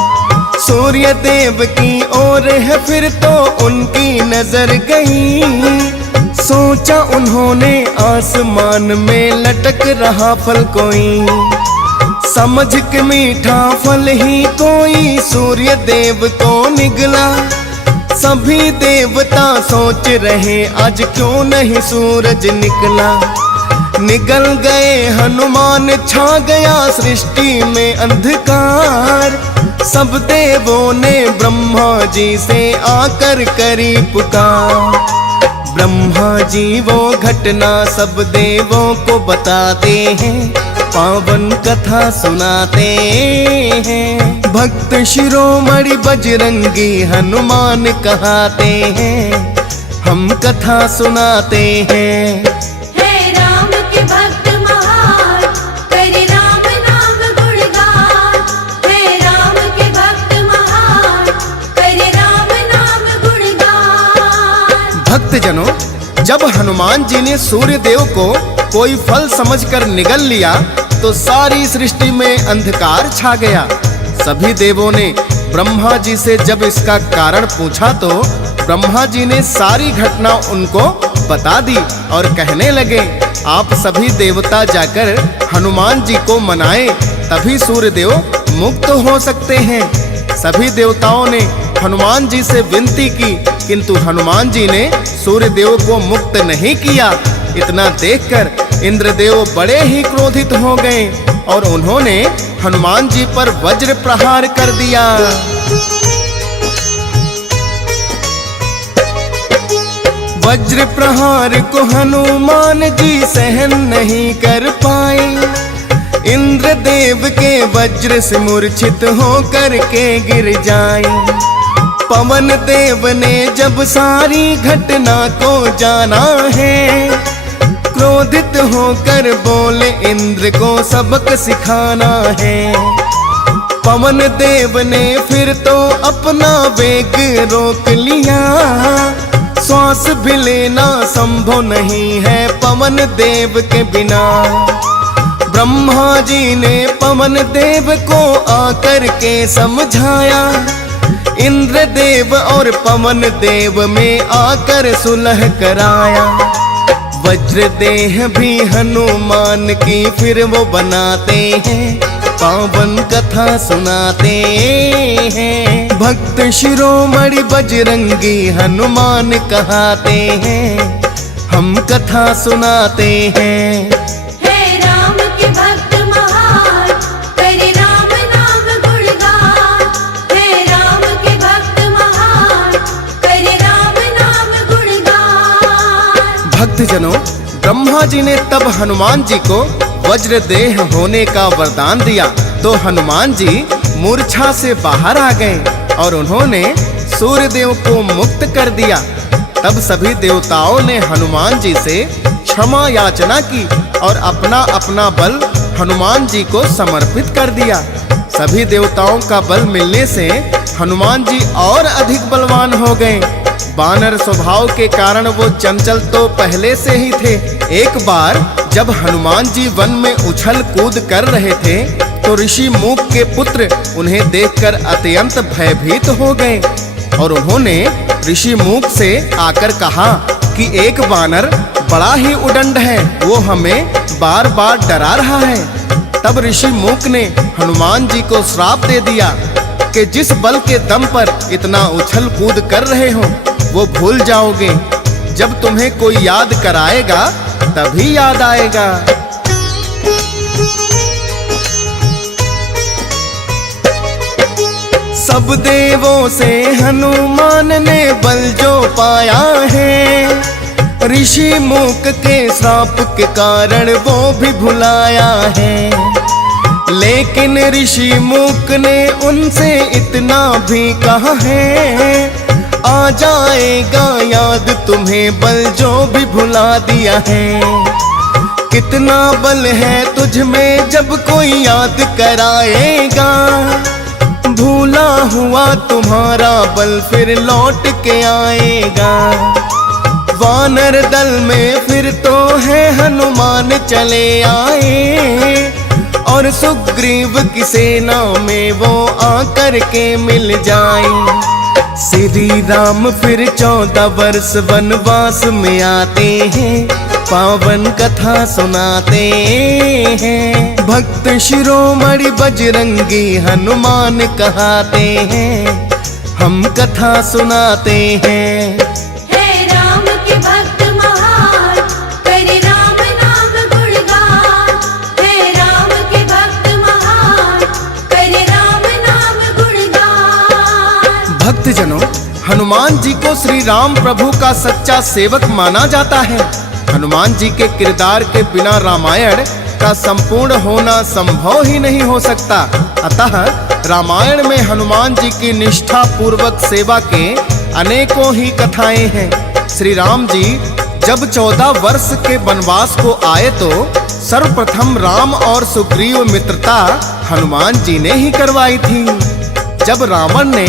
सूर्य देव की ओर है फिर तो उनकी नजर गई। सोचा उन्होंने आसमान में लटक रहा फल कोई। समझ के मीठा फल ही कोई सूर्य देव को निगला। सभी देवता सोच रहे आज क्यों नहीं सूरज निकला। निकल गए हनुमान, छा गया सृष्टि में अंधकार। सब देवों ने ब्रह्मा जी से आकर करी पुकार। ब्रह्मा जी वो घटना सब देवों को बताते हैं। पावन कथा सुनाते हैं। भक्त शिरोमणि बजरंगी हनुमान कहाते हैं। हम कथा सुनाते हैं। हे राम के भक्त महान, करे राम नाम गुणगान। हे राम के भक्त महान, करे राम नाम गुणगान। भक्तजनों, जब हनुमान जी ने सूर्य देव को कोई फल समझकर निगल लिया तो सारी सृष्टि में अंधकार छा गया। सभी देवों ने ब्रह्मा जी से जब इसका कारण पूछा तो ब्रह्मा जी ने सारी घटना उनको बता दी और कहने लगे, आप सभी देवता जाकर हनुमान जी को मनाएं, तभी सूर्यदेव मुक्त हो सकते हैं। सभी देवताओं ने हनुमान जी से विनती की, किंतु हनुमान जी ने सूर्यदेव को मुक्त नहीं किया। इतना देखकर इंद्रदेव बड़े ही क्रोधित हो गए और उन्होंने हनुमान जी पर वज्र प्रहार कर दिया। वज्र प्रहार को हनुमान जी सहन नहीं कर पाए। इंद्रदेव के वज्र से मूर्छित होकर के गिर जाए। पवन देव ने जब सारी घटना को जाना है, क्रोधित होकर बोले इंद्र को सबक सिखाना है। पवन देव ने फिर तो अपना वेग रोक लिया। श्वास भी लेना संभव नहीं है पवन देव के बिना। ब्रह्मा जी ने पवन देव को आकर के समझाया, इंद्र देव और पवन देव में आकर सुलह कराया। वज्र देह भी हनुमान की फिर वो बनाते हैं, पावन कथा सुनाते हैं। भक्त शिरोमणि बजरंगी हनुमान कहाते हैं, हम कथा सुनाते हैं। हे राम के भक्त महान, करे राम नाम गुणगान। हे राम के भक्त महान, करे राम नाम गुणगान। भक्तजनों, ब्रह्मा जी ने तब हनुमान जी को वज्र देह होने का वरदान दिया तो हनुमान जी मूर्छा से बाहर आ गए और उन्होंने सूर्य देव को मुक्त कर दिया। तब सभी देवताओं ने हनुमान जी से क्षमा याचना की और अपना अपना बल हनुमान जी को समर्पित कर दिया। सभी देवताओं का बल मिलने से हनुमान जी और अधिक बलवान हो गए। वानर स्वभाव के कारण वो चंचल तो पहले से ही थे। एक बार जब हनुमान जी वन में उछल कूद कर रहे थे तो ऋषि मूक के पुत्र उन्हें देखकर अत्यंत भयभीत हो गए और उन्होंने ऋषि मूक से आकर कहा कि एक वानर बड़ा ही उदंड है, वो हमें बार बार डरा रहा है। तब ऋषि मूक ने हनुमान जी को श्राप दे दिया कि जिस बल के दम पर इतना उछल कूद कर रहे हो वो भूल जाओगे, जब तुम्हें कोई याद कराएगा तभी याद आएगा। सब देवों से हनुमान ने बल जो पाया है, ऋषि मूक के श्राप के कारण वो भी भुलाया है। लेकिन ऋषि मूक ने उनसे इतना भी कहा है, आ जाएगा याद तुम्हें बल जो भी भुला दिया है। कितना बल है तुझ में जब कोई याद कराएगा, भूला हुआ तुम्हारा बल फिर लौट के आएगा। वानर दल में फिर तो है हनुमान चले आए और सुग्रीव की सेना में वो आकर के मिल जाए। श्री राम फिर 14 वर्ष वनवास में आते हैं, पावन कथा सुनाते हैं। भक्त शिरोमणि बजरंगी हनुमान कहाते हैं, हम कथा सुनाते हैं। हे राम के भक्त महान, करे राम नाम गुणगान। हे राम के भक्त महान, करे राम नाम गुणगान। भक्तजनों, हनुमान जी को श्री राम प्रभु का सच्चा सेवक माना जाता है। हनुमान जी के किरदार के बिना रामायण का संपूर्ण होना संभव ही नहीं हो सकता। अतः रामायण में हनुमान जी की निष्ठा पूर्वक सेवा के अनेकों ही कथाएं हैं। श्री राम जी जब 14 वर्ष के वनवास को आए तो सर्वप्रथम राम और सुग्रीव मित्रता हनुमान जी ने ही करवाई थी। जब रावण ने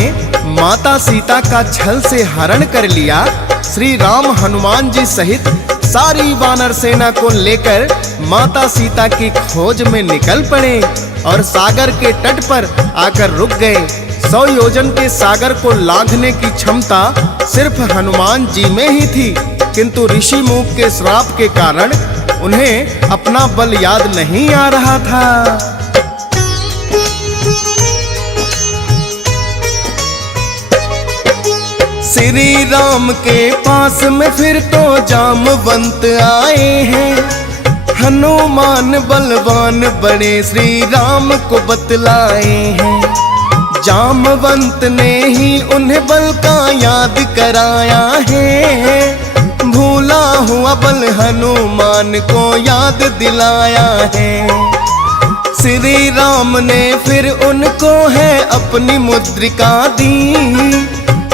माता सीता का छल से हरण कर लिया, श्री राम हनुमान जी सहित सारी वानर सेना को लेकर माता सीता की खोज में निकल पड़े और सागर के तट पर आकर रुक गए। 100 योजन के सागर को लांघने की क्षमता सिर्फ हनुमान जी में ही थी, किंतु ऋषि मूक के श्राप के कारण उन्हें अपना बल याद नहीं आ रहा था। श्री राम के पास में फिर तो जामवंत आए हैं, हनुमान बलवान बड़े श्री राम को बतलाए हैं। जामवंत ने ही उन्हें बल का याद कराया है, भूला हुआ बल हनुमान को याद दिलाया है। श्री राम ने फिर उनको है अपनी मुद्रिका दी,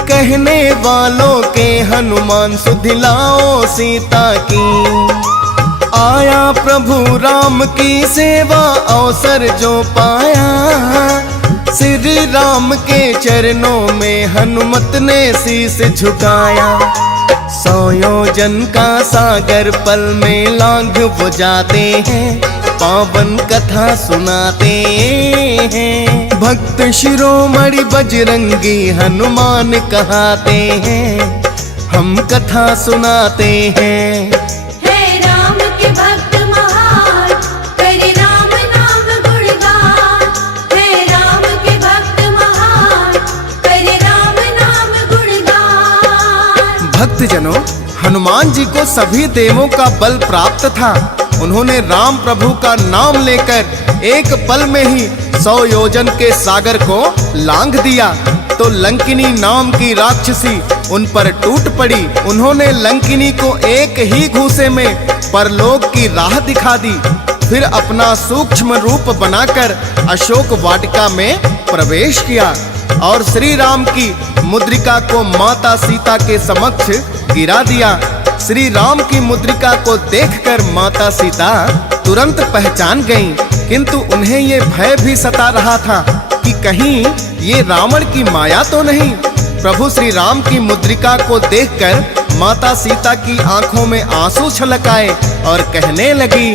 कहने वालों के हनुमान सुधिलाओ सीता की। आया प्रभु राम की सेवा अवसर जो पाया, श्री राम के चरणों में हनुमत ने शीश झुकाया। 100 योजन का सागर पल में लांघ वो जाते हैं, पावन कथा सुनाते हैं। भक्त शिरोमणि बजरंगी हनुमान कहाते हैं, हम कथा सुनाते हैं। हे राम के भक्त महान, करे राम नाम गुणगान। हे राम के भक्त महान, करे राम नाम गुणगान। भक्तजनों, हनुमान जी को सभी देवों का बल प्राप्त था। उन्होंने राम प्रभु का नाम लेकर एक पल में ही 100 योजन के सागर को लांघ दिया तो लंकिनी नाम की राक्षसी उन पर टूट पड़ी। उन्होंने लंकिनी को एक ही घूंसे में परलोक की राह दिखा दी। फिर अपना सूक्ष्म रूप बनाकर अशोक वाटिका में प्रवेश किया और श्री राम की मुद्रिका को माता सीता के समक्ष गिरा दिया। श्री राम की मुद्रिका को देखकर माता सीता तुरंत पहचान गईं, किंतु उन्हें ये भय भी सता रहा था कि कहीं ये रावण की माया तो नहीं। प्रभु श्री राम की मुद्रिका को देखकर माता सीता की आंखों में आंसू छलक आए और कहने लगी,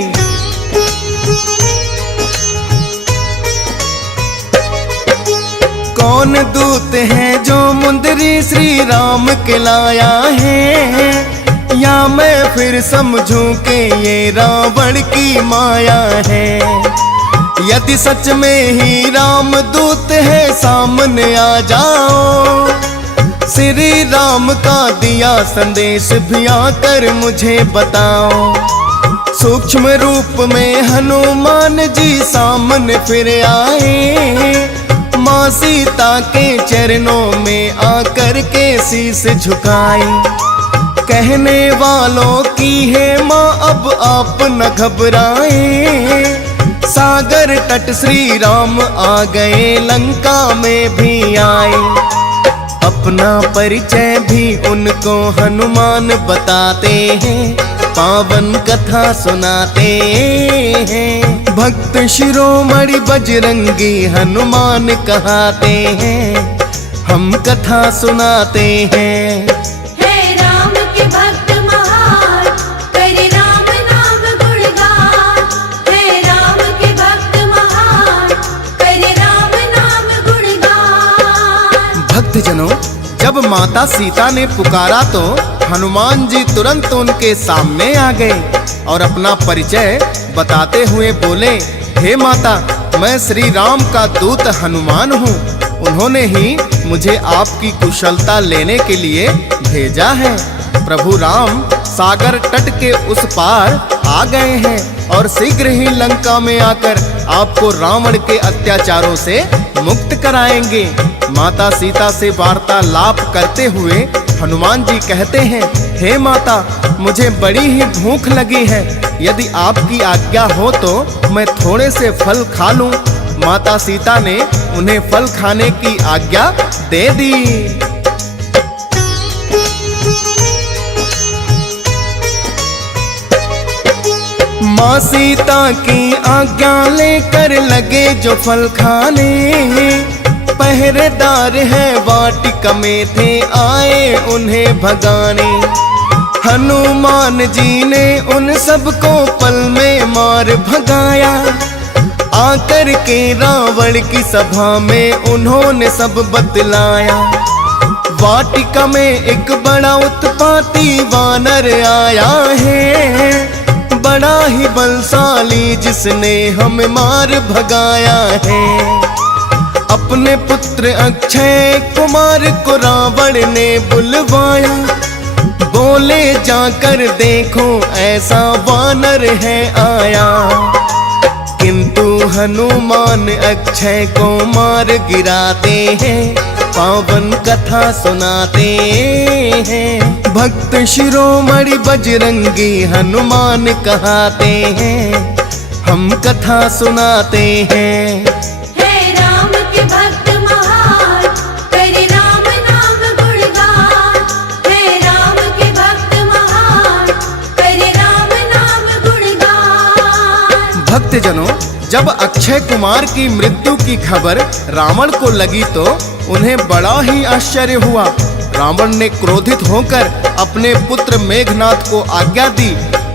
कौन दूत है जो मुंदरी श्री राम के लाया है, या मैं फिर समझूं कि ये रावण की माया है। यदि सच में ही राम दूत है सामने आ जाओ, श्री राम का दिया संदेश भी आकर मुझे बताओ। सूक्ष्म रूप में हनुमान जी सामने फिर आए, माँ सीता के चरणों में आकर के शीश झुकाई। कहने वालों की है माँ अब आप न घबराए, सागर तट श्री राम आ गए लंका में भी आए। अपना परिचय भी उनको हनुमान बताते हैं, पावन कथा सुनाते हैं। भक्त शिरोमणि बजरंगी हनुमान कहाते हैं, हम कथा सुनाते हैं। हे राम के भक्त महान, करे राम नाम गुणगान। हे राम के भक्त महान, करे राम नाम गुणगान। भक्तजनों, जब माता सीता ने पुकारा तो हनुमान जी तुरंत उनके सामने आ गए और अपना परिचय बताते हुए बोले, हे माता, मैं श्री राम का दूत हनुमान हूँ। उन्होंने ही मुझे आपकी कुशलता लेने के लिए भेजा है। प्रभु राम सागर तट के उस पार आ गए हैं और शीघ्र ही लंका में आकर आपको रावण के अत्याचारों से मुक्त कराएंगे। माता सीता से वार्तालाप करते हुए हनुमान जी कहते हैं, हे माता, मुझे बड़ी ही भूख लगी है। यदि आपकी आज्ञा हो तो मैं थोड़े से फल खा लूं। माता सीता ने उन्हें फल खाने की आज्ञा दे दी। माँ सीता की आज्ञा लेकर लगे जो फल खाने, पहरेदार है वाटिका में थे आए उन्हें भगाने। हनुमान जी ने उन सबको पल में मार भगाया, आकर के रावण की सभा में उन्होंने सब बतलाया। वाटिका में एक बड़ा उत्पाती वानर आया है, बड़ा ही बलशाली जिसने हमें मार भगाया है। अपने पुत्र अक्षय कुमार को रावण ने बुलवाया, बोले जाकर देखो ऐसा वानर है आया। किंतु हनुमान अक्षय को मार गिराते हैं, पावन कथा सुनाते हैं। भक्त शिरोमणि बजरंगी हनुमान कहाते हैं, हम कथा सुनाते हैं। हे राम के भक्त महान, करे राम नाम गुणगान। हे राम के भक्त महान, करे राम नाम गुणगान। भक्तजनों, जब अक्षय कुमार की मृत्यु की खबर रावण को लगी तो उन्हें बड़ा ही आश्चर्य हुआ। रावण ने क्रोधित होकर अपने पुत्र मेघनाथ को आज्ञा दी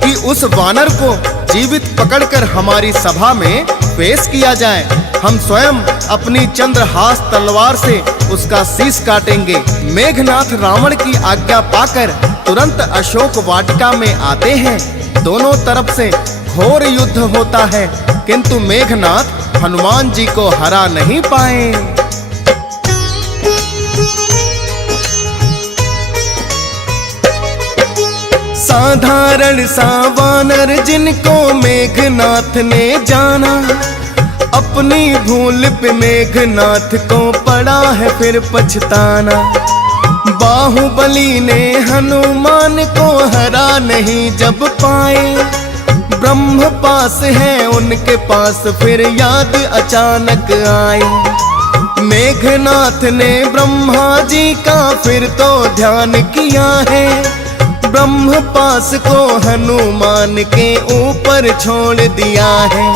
कि उस वानर को जीवित पकड़कर हमारी सभा में पेश किया जाए। हम स्वयं अपनी चंद्रहास तलवार से उसका शीश काटेंगे। मेघनाथ रावण की आज्ञा पाकर तुरंत अशोक वाटिका में आते हैं। दोनों तरफ से घोर युद्ध होता है, किंतु मेघनाथ हनुमान जी को हरा नहीं पाए। साधारण सा वानर जिनको मेघनाथ ने जाना, अपनी भूल पे मेघनाथ को पड़ा है फिर पछताना। बाहुबली ने हनुमान को हरा नहीं जब पाए, ब्रह्म पास है उनके पास फिर याद अचानक आई। मेघनाथ ने ब्रह्मा जी का फिर तो ध्यान किया है, ब्रह्म पास को हनुमान के ऊपर छोड़ दिया है।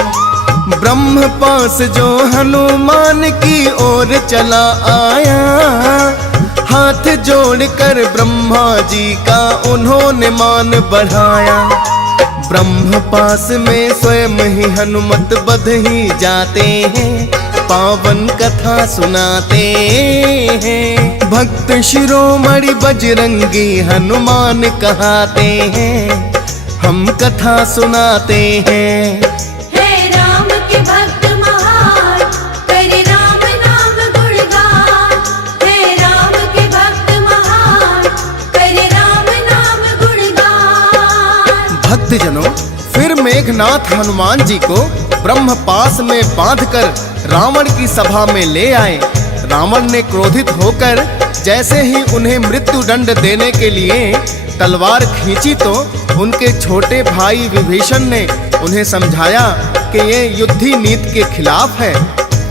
ब्रह्म पास जो हनुमान की ओर चला आया, हाथ जोड़कर ब्रह्मा जी का उन्होंने मान बढ़ाया। ब्रह्म पास में स्वयं ही हनुमत बध ही जाते हैं, पावन कथा सुनाते हैं। भक्त शिरोमणि बजरंगी हनुमान कहाते हैं, हम कथा सुनाते हैं। हे राम के भक्त महान, करे राम नाम गुणगान। हे राम के भक्त महान, करे राम नाम गुणगान। भक्तजनों, फिर मेघनाथ हनुमान जी को ब्रह्म पास में बांधकर रावण की सभा में ले आए। रावण ने क्रोधित होकर जैसे ही उन्हें मृत्यु दंड देने के लिए तलवार खींची तो उनके छोटे भाई विभीषण ने उन्हें समझाया कि ये युद्धि नीति के खिलाफ है।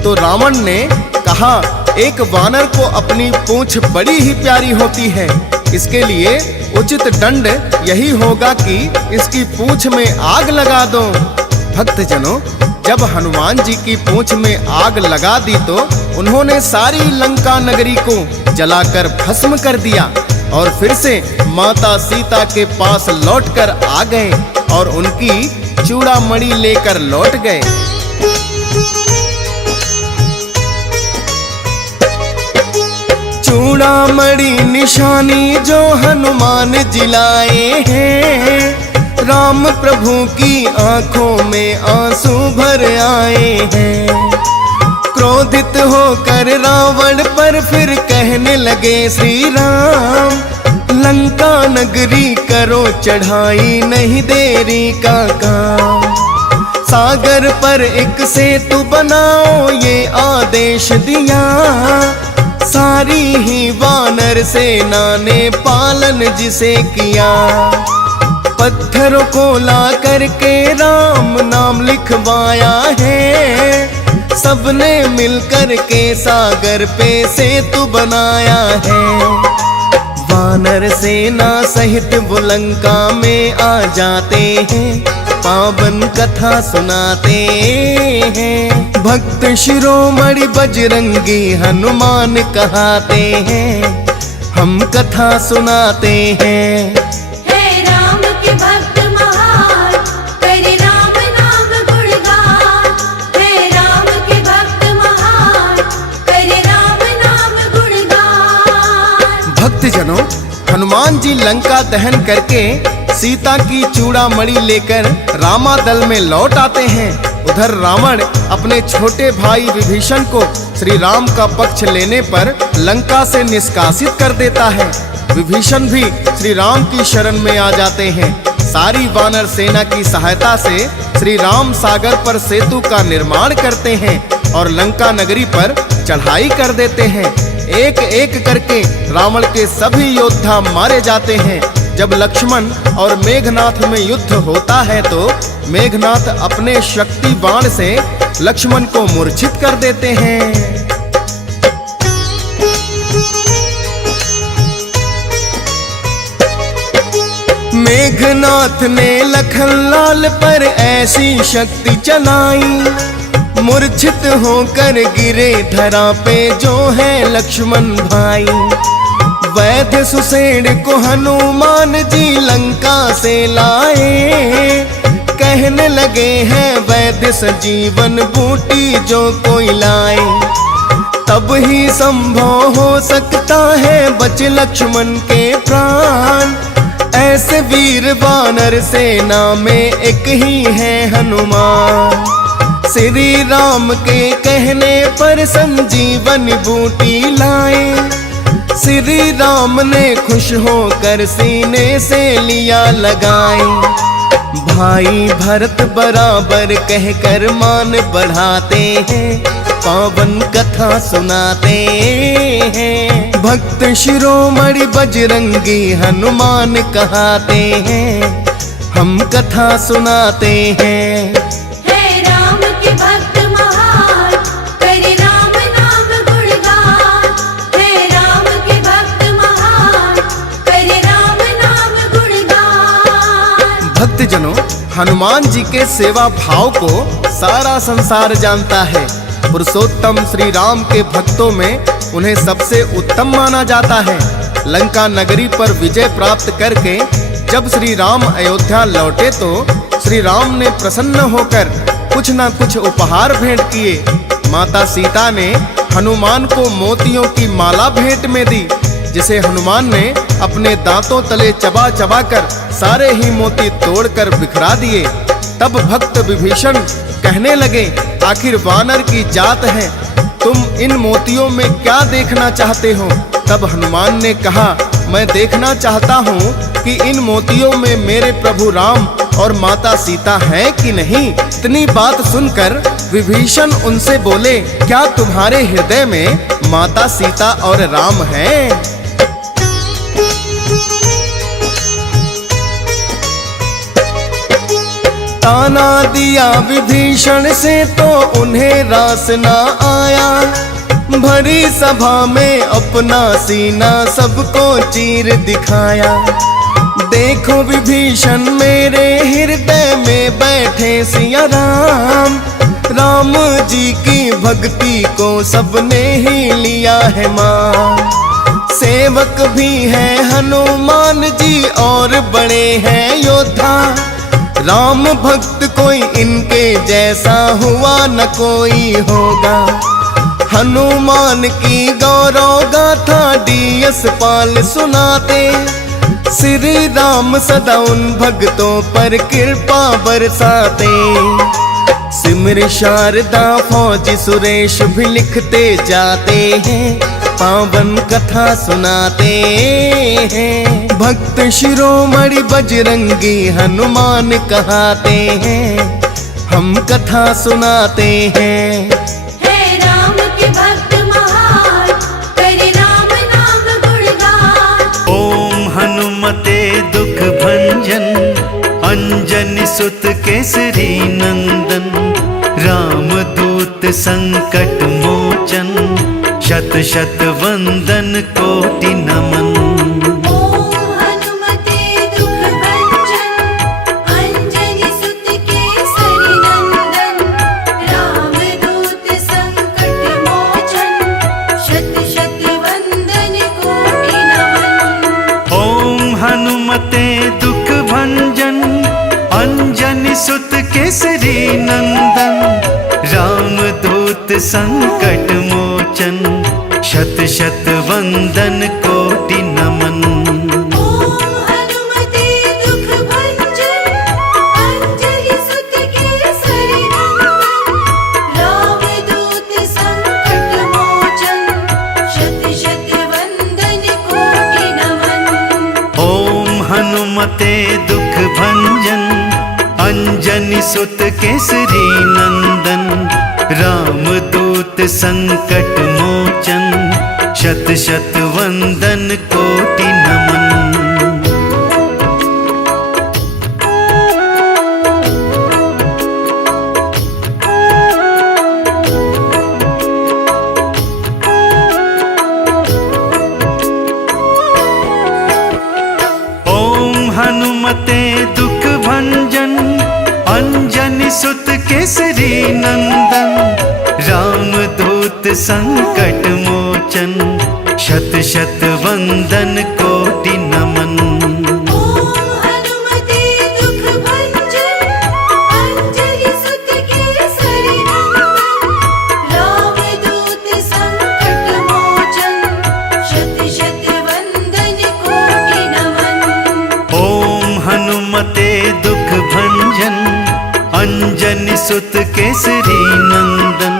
तो रावण ने कहा, एक वानर को अपनी पूंछ बड़ी ही प्यारी होती है, इसके लिए उचित दंड यही होगा कि इसकी पूंछ में आग लगा दो। भक्तजनों, जब हनुमान जी की पूंछ में आग लगा दी तो उन्होंने सारी लंका नगरी को जलाकर भस्म कर दिया और फिर से माता सीता के पास लौटकर आ गए और उनकी चूड़ामणि लेकर लौट गए। चूड़ामणि निशानी जो हनुमान जिलाए हैं, राम प्रभु की आंखों में आंसू भर आए हैं। क्रोधित होकर रावण पर फिर कहने लगे श्री राम, लंका नगरी करो चढ़ाई नहीं देरी का काम। सागर पर एक सेतु बनाओ ये आदेश दिया, सारी ही वानर सेना ने पालन जिसे किया। पत्थरों को ला करके राम नाम लिखवाया है, सबने मिलकर के सागर पे सेतु बनाया है। वानर सेना सहित वो लंका में आ जाते हैं, पावन कथा सुनाते हैं। भक्त शिरोमणि बजरंगी हनुमान कहाते हैं, हम कथा सुनाते हैं। भक्त महान, करे राम नाम गुणगान। हे राम के भक्त महान, करे राम नाम गुणगान। भक्तजनों, हनुमान जी लंका दहन करके सीता की चूड़ामणि लेकर रामादल में लौट आते हैं। उधर रावण अपने छोटे भाई विभीषण को श्री राम का पक्ष लेने पर लंका से निष्कासित कर देता है। विभीषण भी श्री राम की शरण में आ जाते हैं। सारी वानर सेना की सहायता से श्री राम सागर पर सेतु का निर्माण करते हैं और लंका नगरी पर चढ़ाई कर देते हैं। एक एक करके रावण के सभी योद्धा मारे जाते हैं। जब लक्ष्मण और मेघनाथ में युद्ध होता है तो मेघनाथ अपने शक्ति बाण से लक्ष्मण को मूर्छित कर देते हैं। मेघनाथ ने लखनलाल पर ऐसी शक्ति चलाई, मूर्छित होकर गिरे धरा पे जो है लक्ष्मण भाई। वैद्य सुसेन को हनुमान जी लंका से लाए, कहने लगे हैं वैद्य संजीवन बूटी जो कोई लाए, तब ही संभव हो सकता है बचे लक्ष्मण के प्राण। ऐसे वीर वानर सेना में एक ही है हनुमान। श्री राम के कहने पर संजीवन बूटी लाए, श्री राम ने खुश होकर सीने से लिया लगाए। भाई भरत बराबर कहकर मान बढ़ाते हैं, पावन कथा सुनाते हैं। भक्त शिरोमणि बजरंगी हनुमान कहाते हैं, हम कथा सुनाते हैं। हे राम के भक्त महान, करे राम नाम गुणगान। हे राम के भक्त महान, करे राम नाम गुणगान। भक्तजनों, हनुमान जी के सेवा भाव को सारा संसार जानता है। पुरुषोत्तम श्री राम के भक्तों में उन्हें सबसे उत्तम माना जाता है। लंका नगरी पर विजय प्राप्त करके जब श्री राम अयोध्या लौटे तो श्री राम ने प्रसन्न होकर कुछ न कुछ उपहार भेंट किए। माता सीता ने हनुमान को मोतियों की माला भेंट में दी, जिसे हनुमान ने अपने दांतों तले चबा चबा कर सारे ही मोती तोड़कर बिखरा दिए। तब भक्त विभीषण कहने लगे, आखिर वानर की जात है, तुम इन मोतियों में क्या देखना चाहते हो? तब हनुमान ने कहा, मैं देखना चाहता हूँ कि इन मोतियों में मेरे प्रभु राम और माता सीता हैं कि नहीं। इतनी बात सुनकर विभीषण उनसे बोले, क्या तुम्हारे हृदय में माता सीता और राम हैं? ताना दिया विभीषण से तो उन्हें रास न आया। भरी सभा में अपना सीना सबको चीर दिखाया। देखो विभीषण मेरे हृदय में बैठे सिया राम। राम जी की भक्ति को सबने ही लिया है मान। सेवक भी है हनुमान जी और बड़े हैं योद्धा। राम भक्त कोई इनके जैसा हुआ न कोई होगा। हनुमान की गौरव गाथा डीएस पाल सुनाते। श्री राम सदा उन भक्तों पर कृपा बरसाते। सिमर शारदा फौजी सुरेश भी लिखते जाते हैं, पावन कथा सुनाते हैं। भक्त शिरोमणि बजरंगी हनुमान कहाते हैं, हम कथा सुनाते हैं। हे राम के भक्त महान, करे राम नाम गुणगान। ओम हनुमते दुख भंजन, अंजनी सुत केसरी नंदन। राम दूत संकट मोचन, शत शत वंदन कोटि नमन। ओम हनुमते दुख भंजन, अंजनी सुत केसरी नंदन। राम दूत संकट मोचन, शत शत वंदन कोटि नमन। ओम हनुमते दुख भंजन, अंजनी सुत केसरी नंदन। राम दूत संकट मोचन, शत शत वंदन कोटि नमन। ओम हनुमते दुख भंजन, अंजनी सुत केसरी नंदन। राम दूत संकट मोचन, शत शत वंदन कोटि नमन। ओम हनुमते दुख भंजन, अंजनी सुत केसरी नंदन। राम दूत संकट मोचन, शत शत वंदन कोटि नमन। ओम हनुमते दुख भंजन, अंजनी सुत केसरी नंदन। राम दूत संकट मोचन, शत शत वंदन कोटि नमन। ओम हनुमते दुख भंजन, सुत केसरी नंदन,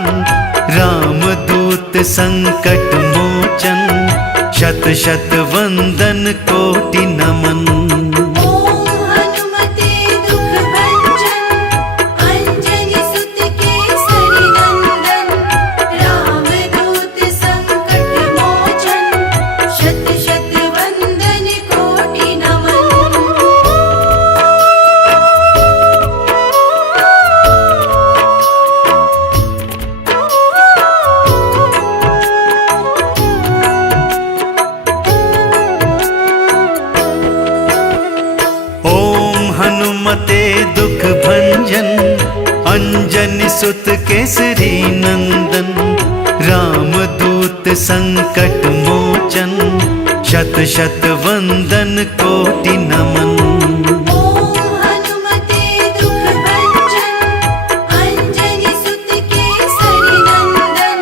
रामदूत संकट मोचन, शत शत वंदन कोटि नमन। ओम हनुमते दुख भंजन, अंजनी सुत केसरी नंदन, रामदूत संकट मोचन, शत शत वंदन कोटि नमन। ओम हनुमते दुख भंजन, अंजनी सुत केसरी नंदन, रामदूत संकट मोचन, शत शत वंदन कोटि नमन। ओम हनुमते दुख भंजन, अंजनी सुत केसरी नंदन,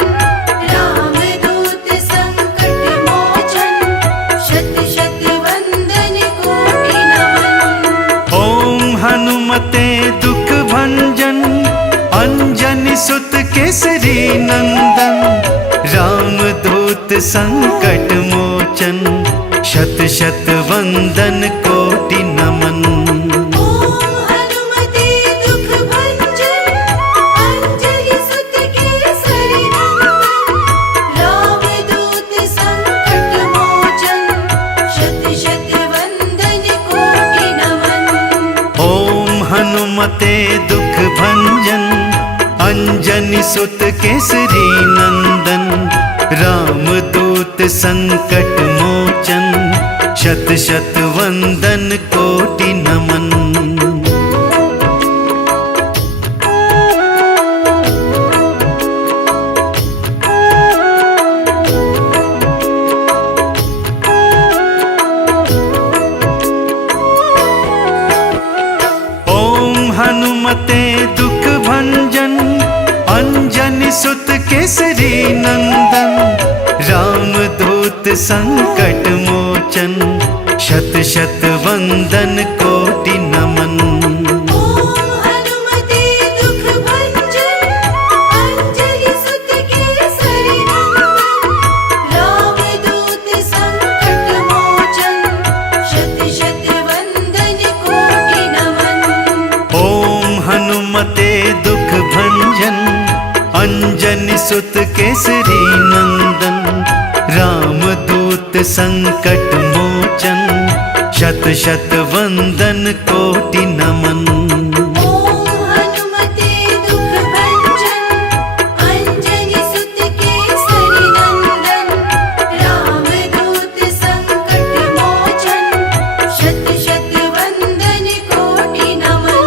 रामदूत संकट मोचन, शत शत वंदन कोटि नमन। ओम हनुमते दुख भंजन, अंजनी सुत केसरी नंदन, रामदूत संकट मोचन, शत शत वंदन कोटि नमन। ओम हनुमते दुख भंजन, अंजनी सुत केसरी नंदन, रामदूत संकट मोचन, शत शत वंदन कोटि नमन। ओम हनुमते दुख भंजन, अंजनी सुत केसरी नंदन, रामदूत संकट मोचन, शत शत वंदन कोटि नमन। ओम हनुमते दुख भंजन, अंजनी सुत केसरी नंदन, रामदूत संकट मोचन, शत शत वंदन कोटि नमन। ओम हनुमते दुख भंजन, अंजनी सुत केसरी नंदन, रामदूत संकट मोचन, शत शत वंदन कोटि नमन। ओम हनुमते दुख भंजन, अंजनी सुत केसरी नंदन, रामदूत संकट मोचन, शत शत वंदन कोटि नमन। ओम हनुमते दुख भंजन, अंजनी सुत केसरी नंदन, रामदूत संकट मोचन, शत शत वंदन कोटि नमन।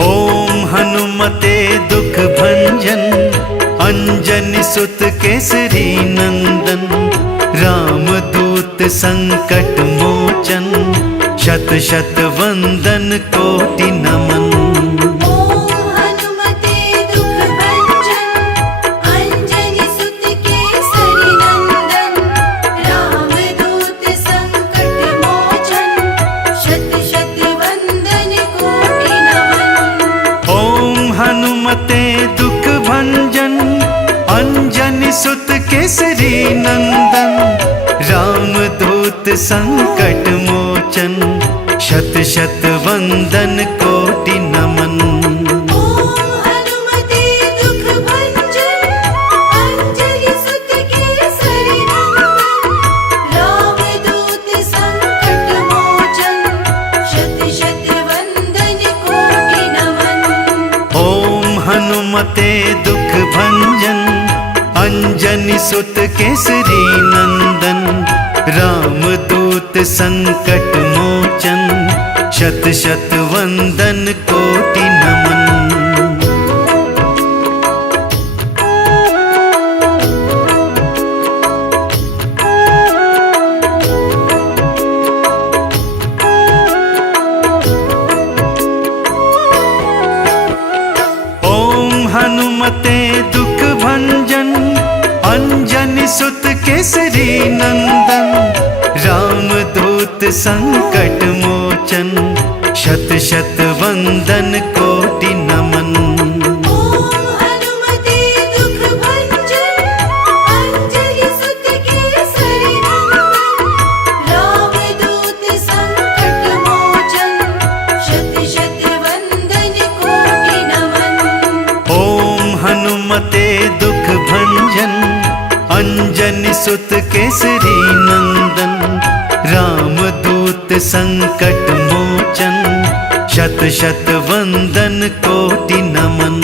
ओम हनुमते दुख भंजन, अंजनी सुत केसरी नंदन, रामदूत संकट मोचन, शत शत वंदन कोटि नमन। ओम हनुमते दुख भंजन, अंजनी सुत केसरी नंदन, रामदूत संकट मोचन, शत शत वंदन कोटि नमन। ओम हनुमते दुख भंजन, अंजनी सुत केसरी नंदन, रामदूत संकट मोचन, शत शत वंदन कोटि नमन। ओम हनुमते दुख भंजन, अंजनी सुत केसरी नंदन, रामदूत संकट मोचन, शत शत वंदन कोटि नमन। ओम हनुमते दुख भंजन, अंजनी सुत केसरी नंदन, रामदूत संकट मोचन, शत शत वंदन कोटि नमन। रामदूत संकट मोचन, शत शत वंदन कोटि नमन। ओम हनुमते दुख भंजन, अंजनी सुत केसरी नंदन। रामदूत संकट मोचन, शत शत वंदन कोटि नमन। ओम हनुमते दुख भंजन, अंजनी सुत केसरी नंदन। रामदूत संकट मोचन, शत शत वंदन कोटि नमन।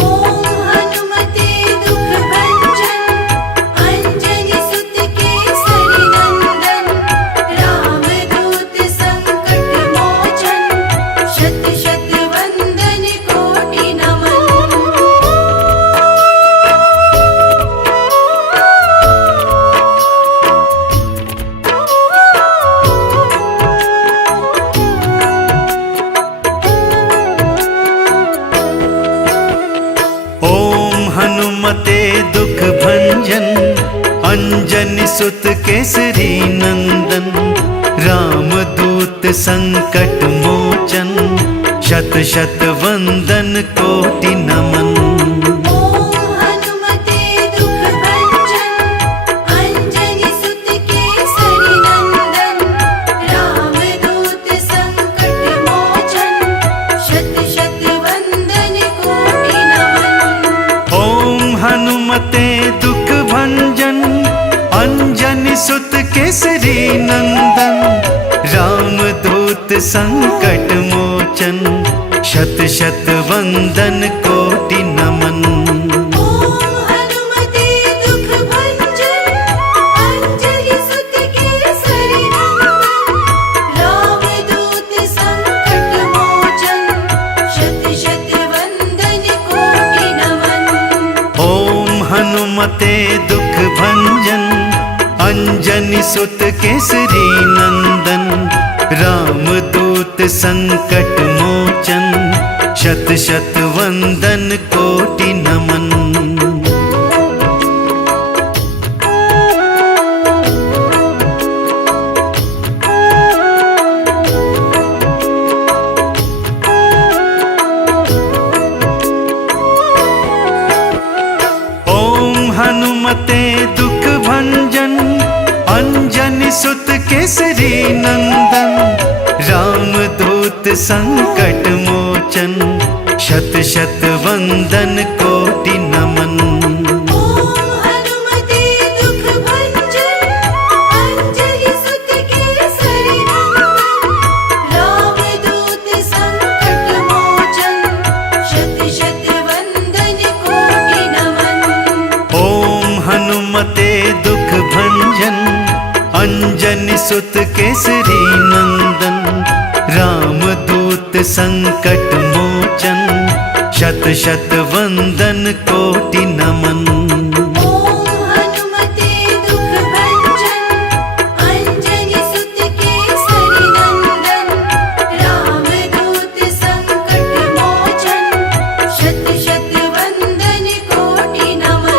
ओम हनुमते दुख भंजन, अंजनी सुत केसरी नंदन। रामदूत संकट मोचन, शत शत वंदन कोटि नमन। ओम हनुमते दुख भंजन, अंजनी सुत केसरी नंदन। रामदूत संकट मोचन, शत शत वंदन कोटि नमन। ओम हनुमते दुख भंजन, अंजनी सुत केसरी नंदन। रामदूत संकट मोचन, शत शत वंदन कोटि नमन। ओम हनुमते दुख भंजन, अंजनी सुत केसरी नंदन। रामदूत संकट मोचन, शत शत वंदन कोटि नमन। ओम हनुमते दुख भंजन, अंजनी सुत केसरी नंदन। रामदूत संकट मोचन, शत शत वंदन कोटि नमन। ओम हनुमते दुख भंजन, अंजनी सुत केसरी नंदन। रामदूत संकट मोचन, शत शत वंदन कोटि नमन। ओम हनुमते दुख भंजन, अंजनी सुत केसरी नंदन। रामदूत संकट मोचन, शत शत वंदन कोटि नमन। ओम हनुमते दुख भंजन, अंजनी सुत केसरी नंदन। रामदूत संकट मोचन, शत शत वंदन कोटि नमन। ओम हनुमते दुख भंजन, अंजनी सुत केसरी नंदन। रामदूत संकट मोचन, शत शत वंदन कोटि नमन। ओम हनुमते दुख भंजन, अंजनी सुत केसरी नंदन। रामदूत संकट मोचन, शत शत वंदन कोटि नमन।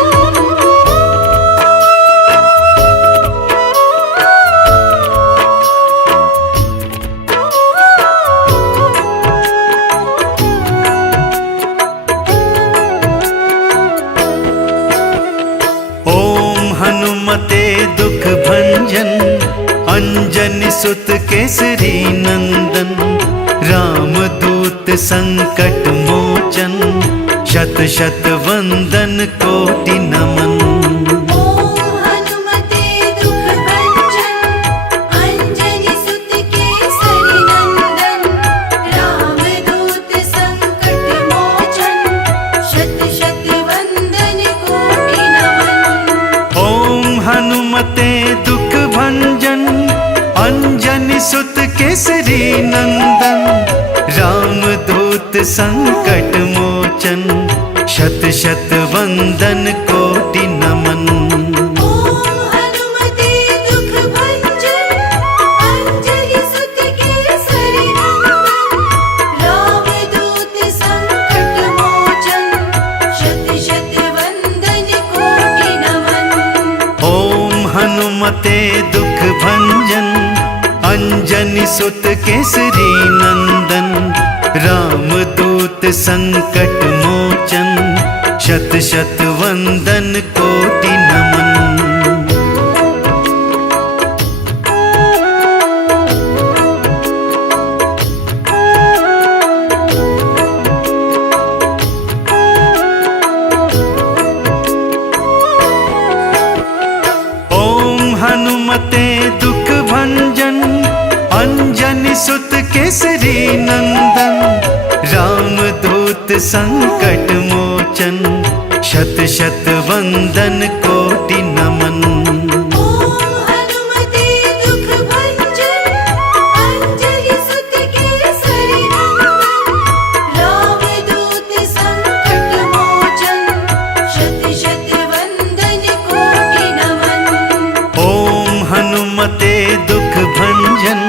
ओम हनुमते दुख भंजन, अंजनी सुत केसरी नंदन। रामदूत संकट मोचन, शत शत वंदन कोटि नमन। ओम हनुमते दुख भंजन, अंजनी सुत केसरी नंदन। रामदूत संकट मोचन, शत शत वंदन कोटि नमन। ओम हनुमते दुख भंजन, अंजनी सुत केसरी नंदन। रामदूत संकट मोचन, शत शत वंदन कोटि नमन। ओम हनुमते दुख भंजन, अंजनी सुत केसरी नंदन। रामदूत संकट मोचन, शत शत वंदन कोटि नमन। ओम हनुमते दुख भंजन, अंजनी सुत केसरी नंदन, रामदूत संकट मोचन, शत शत वंदन कोटि नमन। हनुमते दुख भंजन, अंजनी सुत केसरी नंदन, रामदूत संकट मोचन, शत शत वंदन कोटि नमन। ओम हनुमते दुख भंजन, अंजनी सुत केसरी नंदन, रामदूत संकट मोचन, शत शत वंदन कोटि नमन। ओम हनुमते दुख भंजन,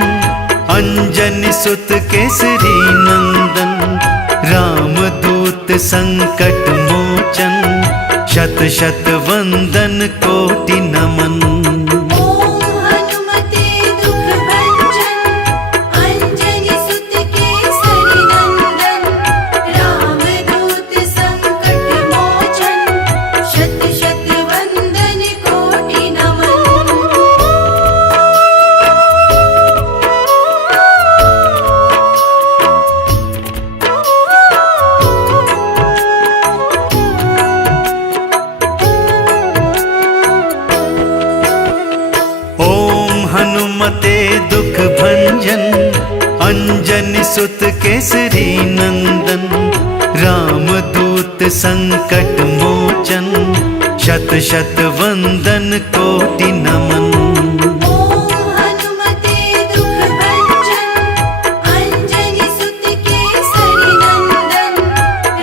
अंजनी सुत केसरी नंदन, रामदूत संकट मोचन, शत शत वंदन कोटि नमन। ओम हनुमते दुख भंजन, अंजनी सुत केसरी नंदन, रामदूत संकट मोचन, शत शत वंदन कोटि नमन। हनुमते दुख भंजन, अंजनी सुत केसरी नंदन, रामदूत संकट मोचन, शत शत वंदन कोटि नमन। ओम हनुमते दुख भंजन, अंजनी सुत केसरी नंदन,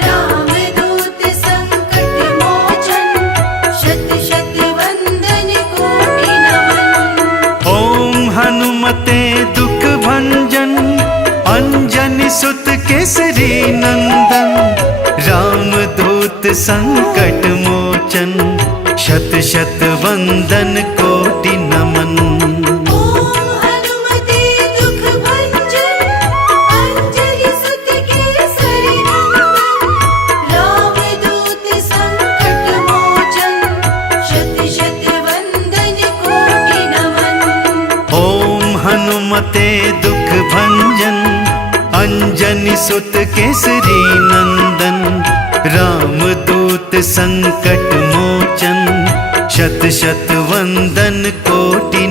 रामदूत संकट मोचन, शत शत वंदन कोटि नमन। ओम हनुमते दुख भंजन, अंजनी सुत केसरी नंदन, रामदूत संकट मोचन, शत शत वंदन कोटि नमन। ओम हनुमते दुख भंजन, अंजनी सुत केसरी नंदन, रामदूत संकट मोचन, शत शत वंदन कोटि नमन। ओम हनुमते दुख भंजन, अंजनी सुत केसरी नंदन, रामदूत संकट मोचन, शत शत वंदन कोटि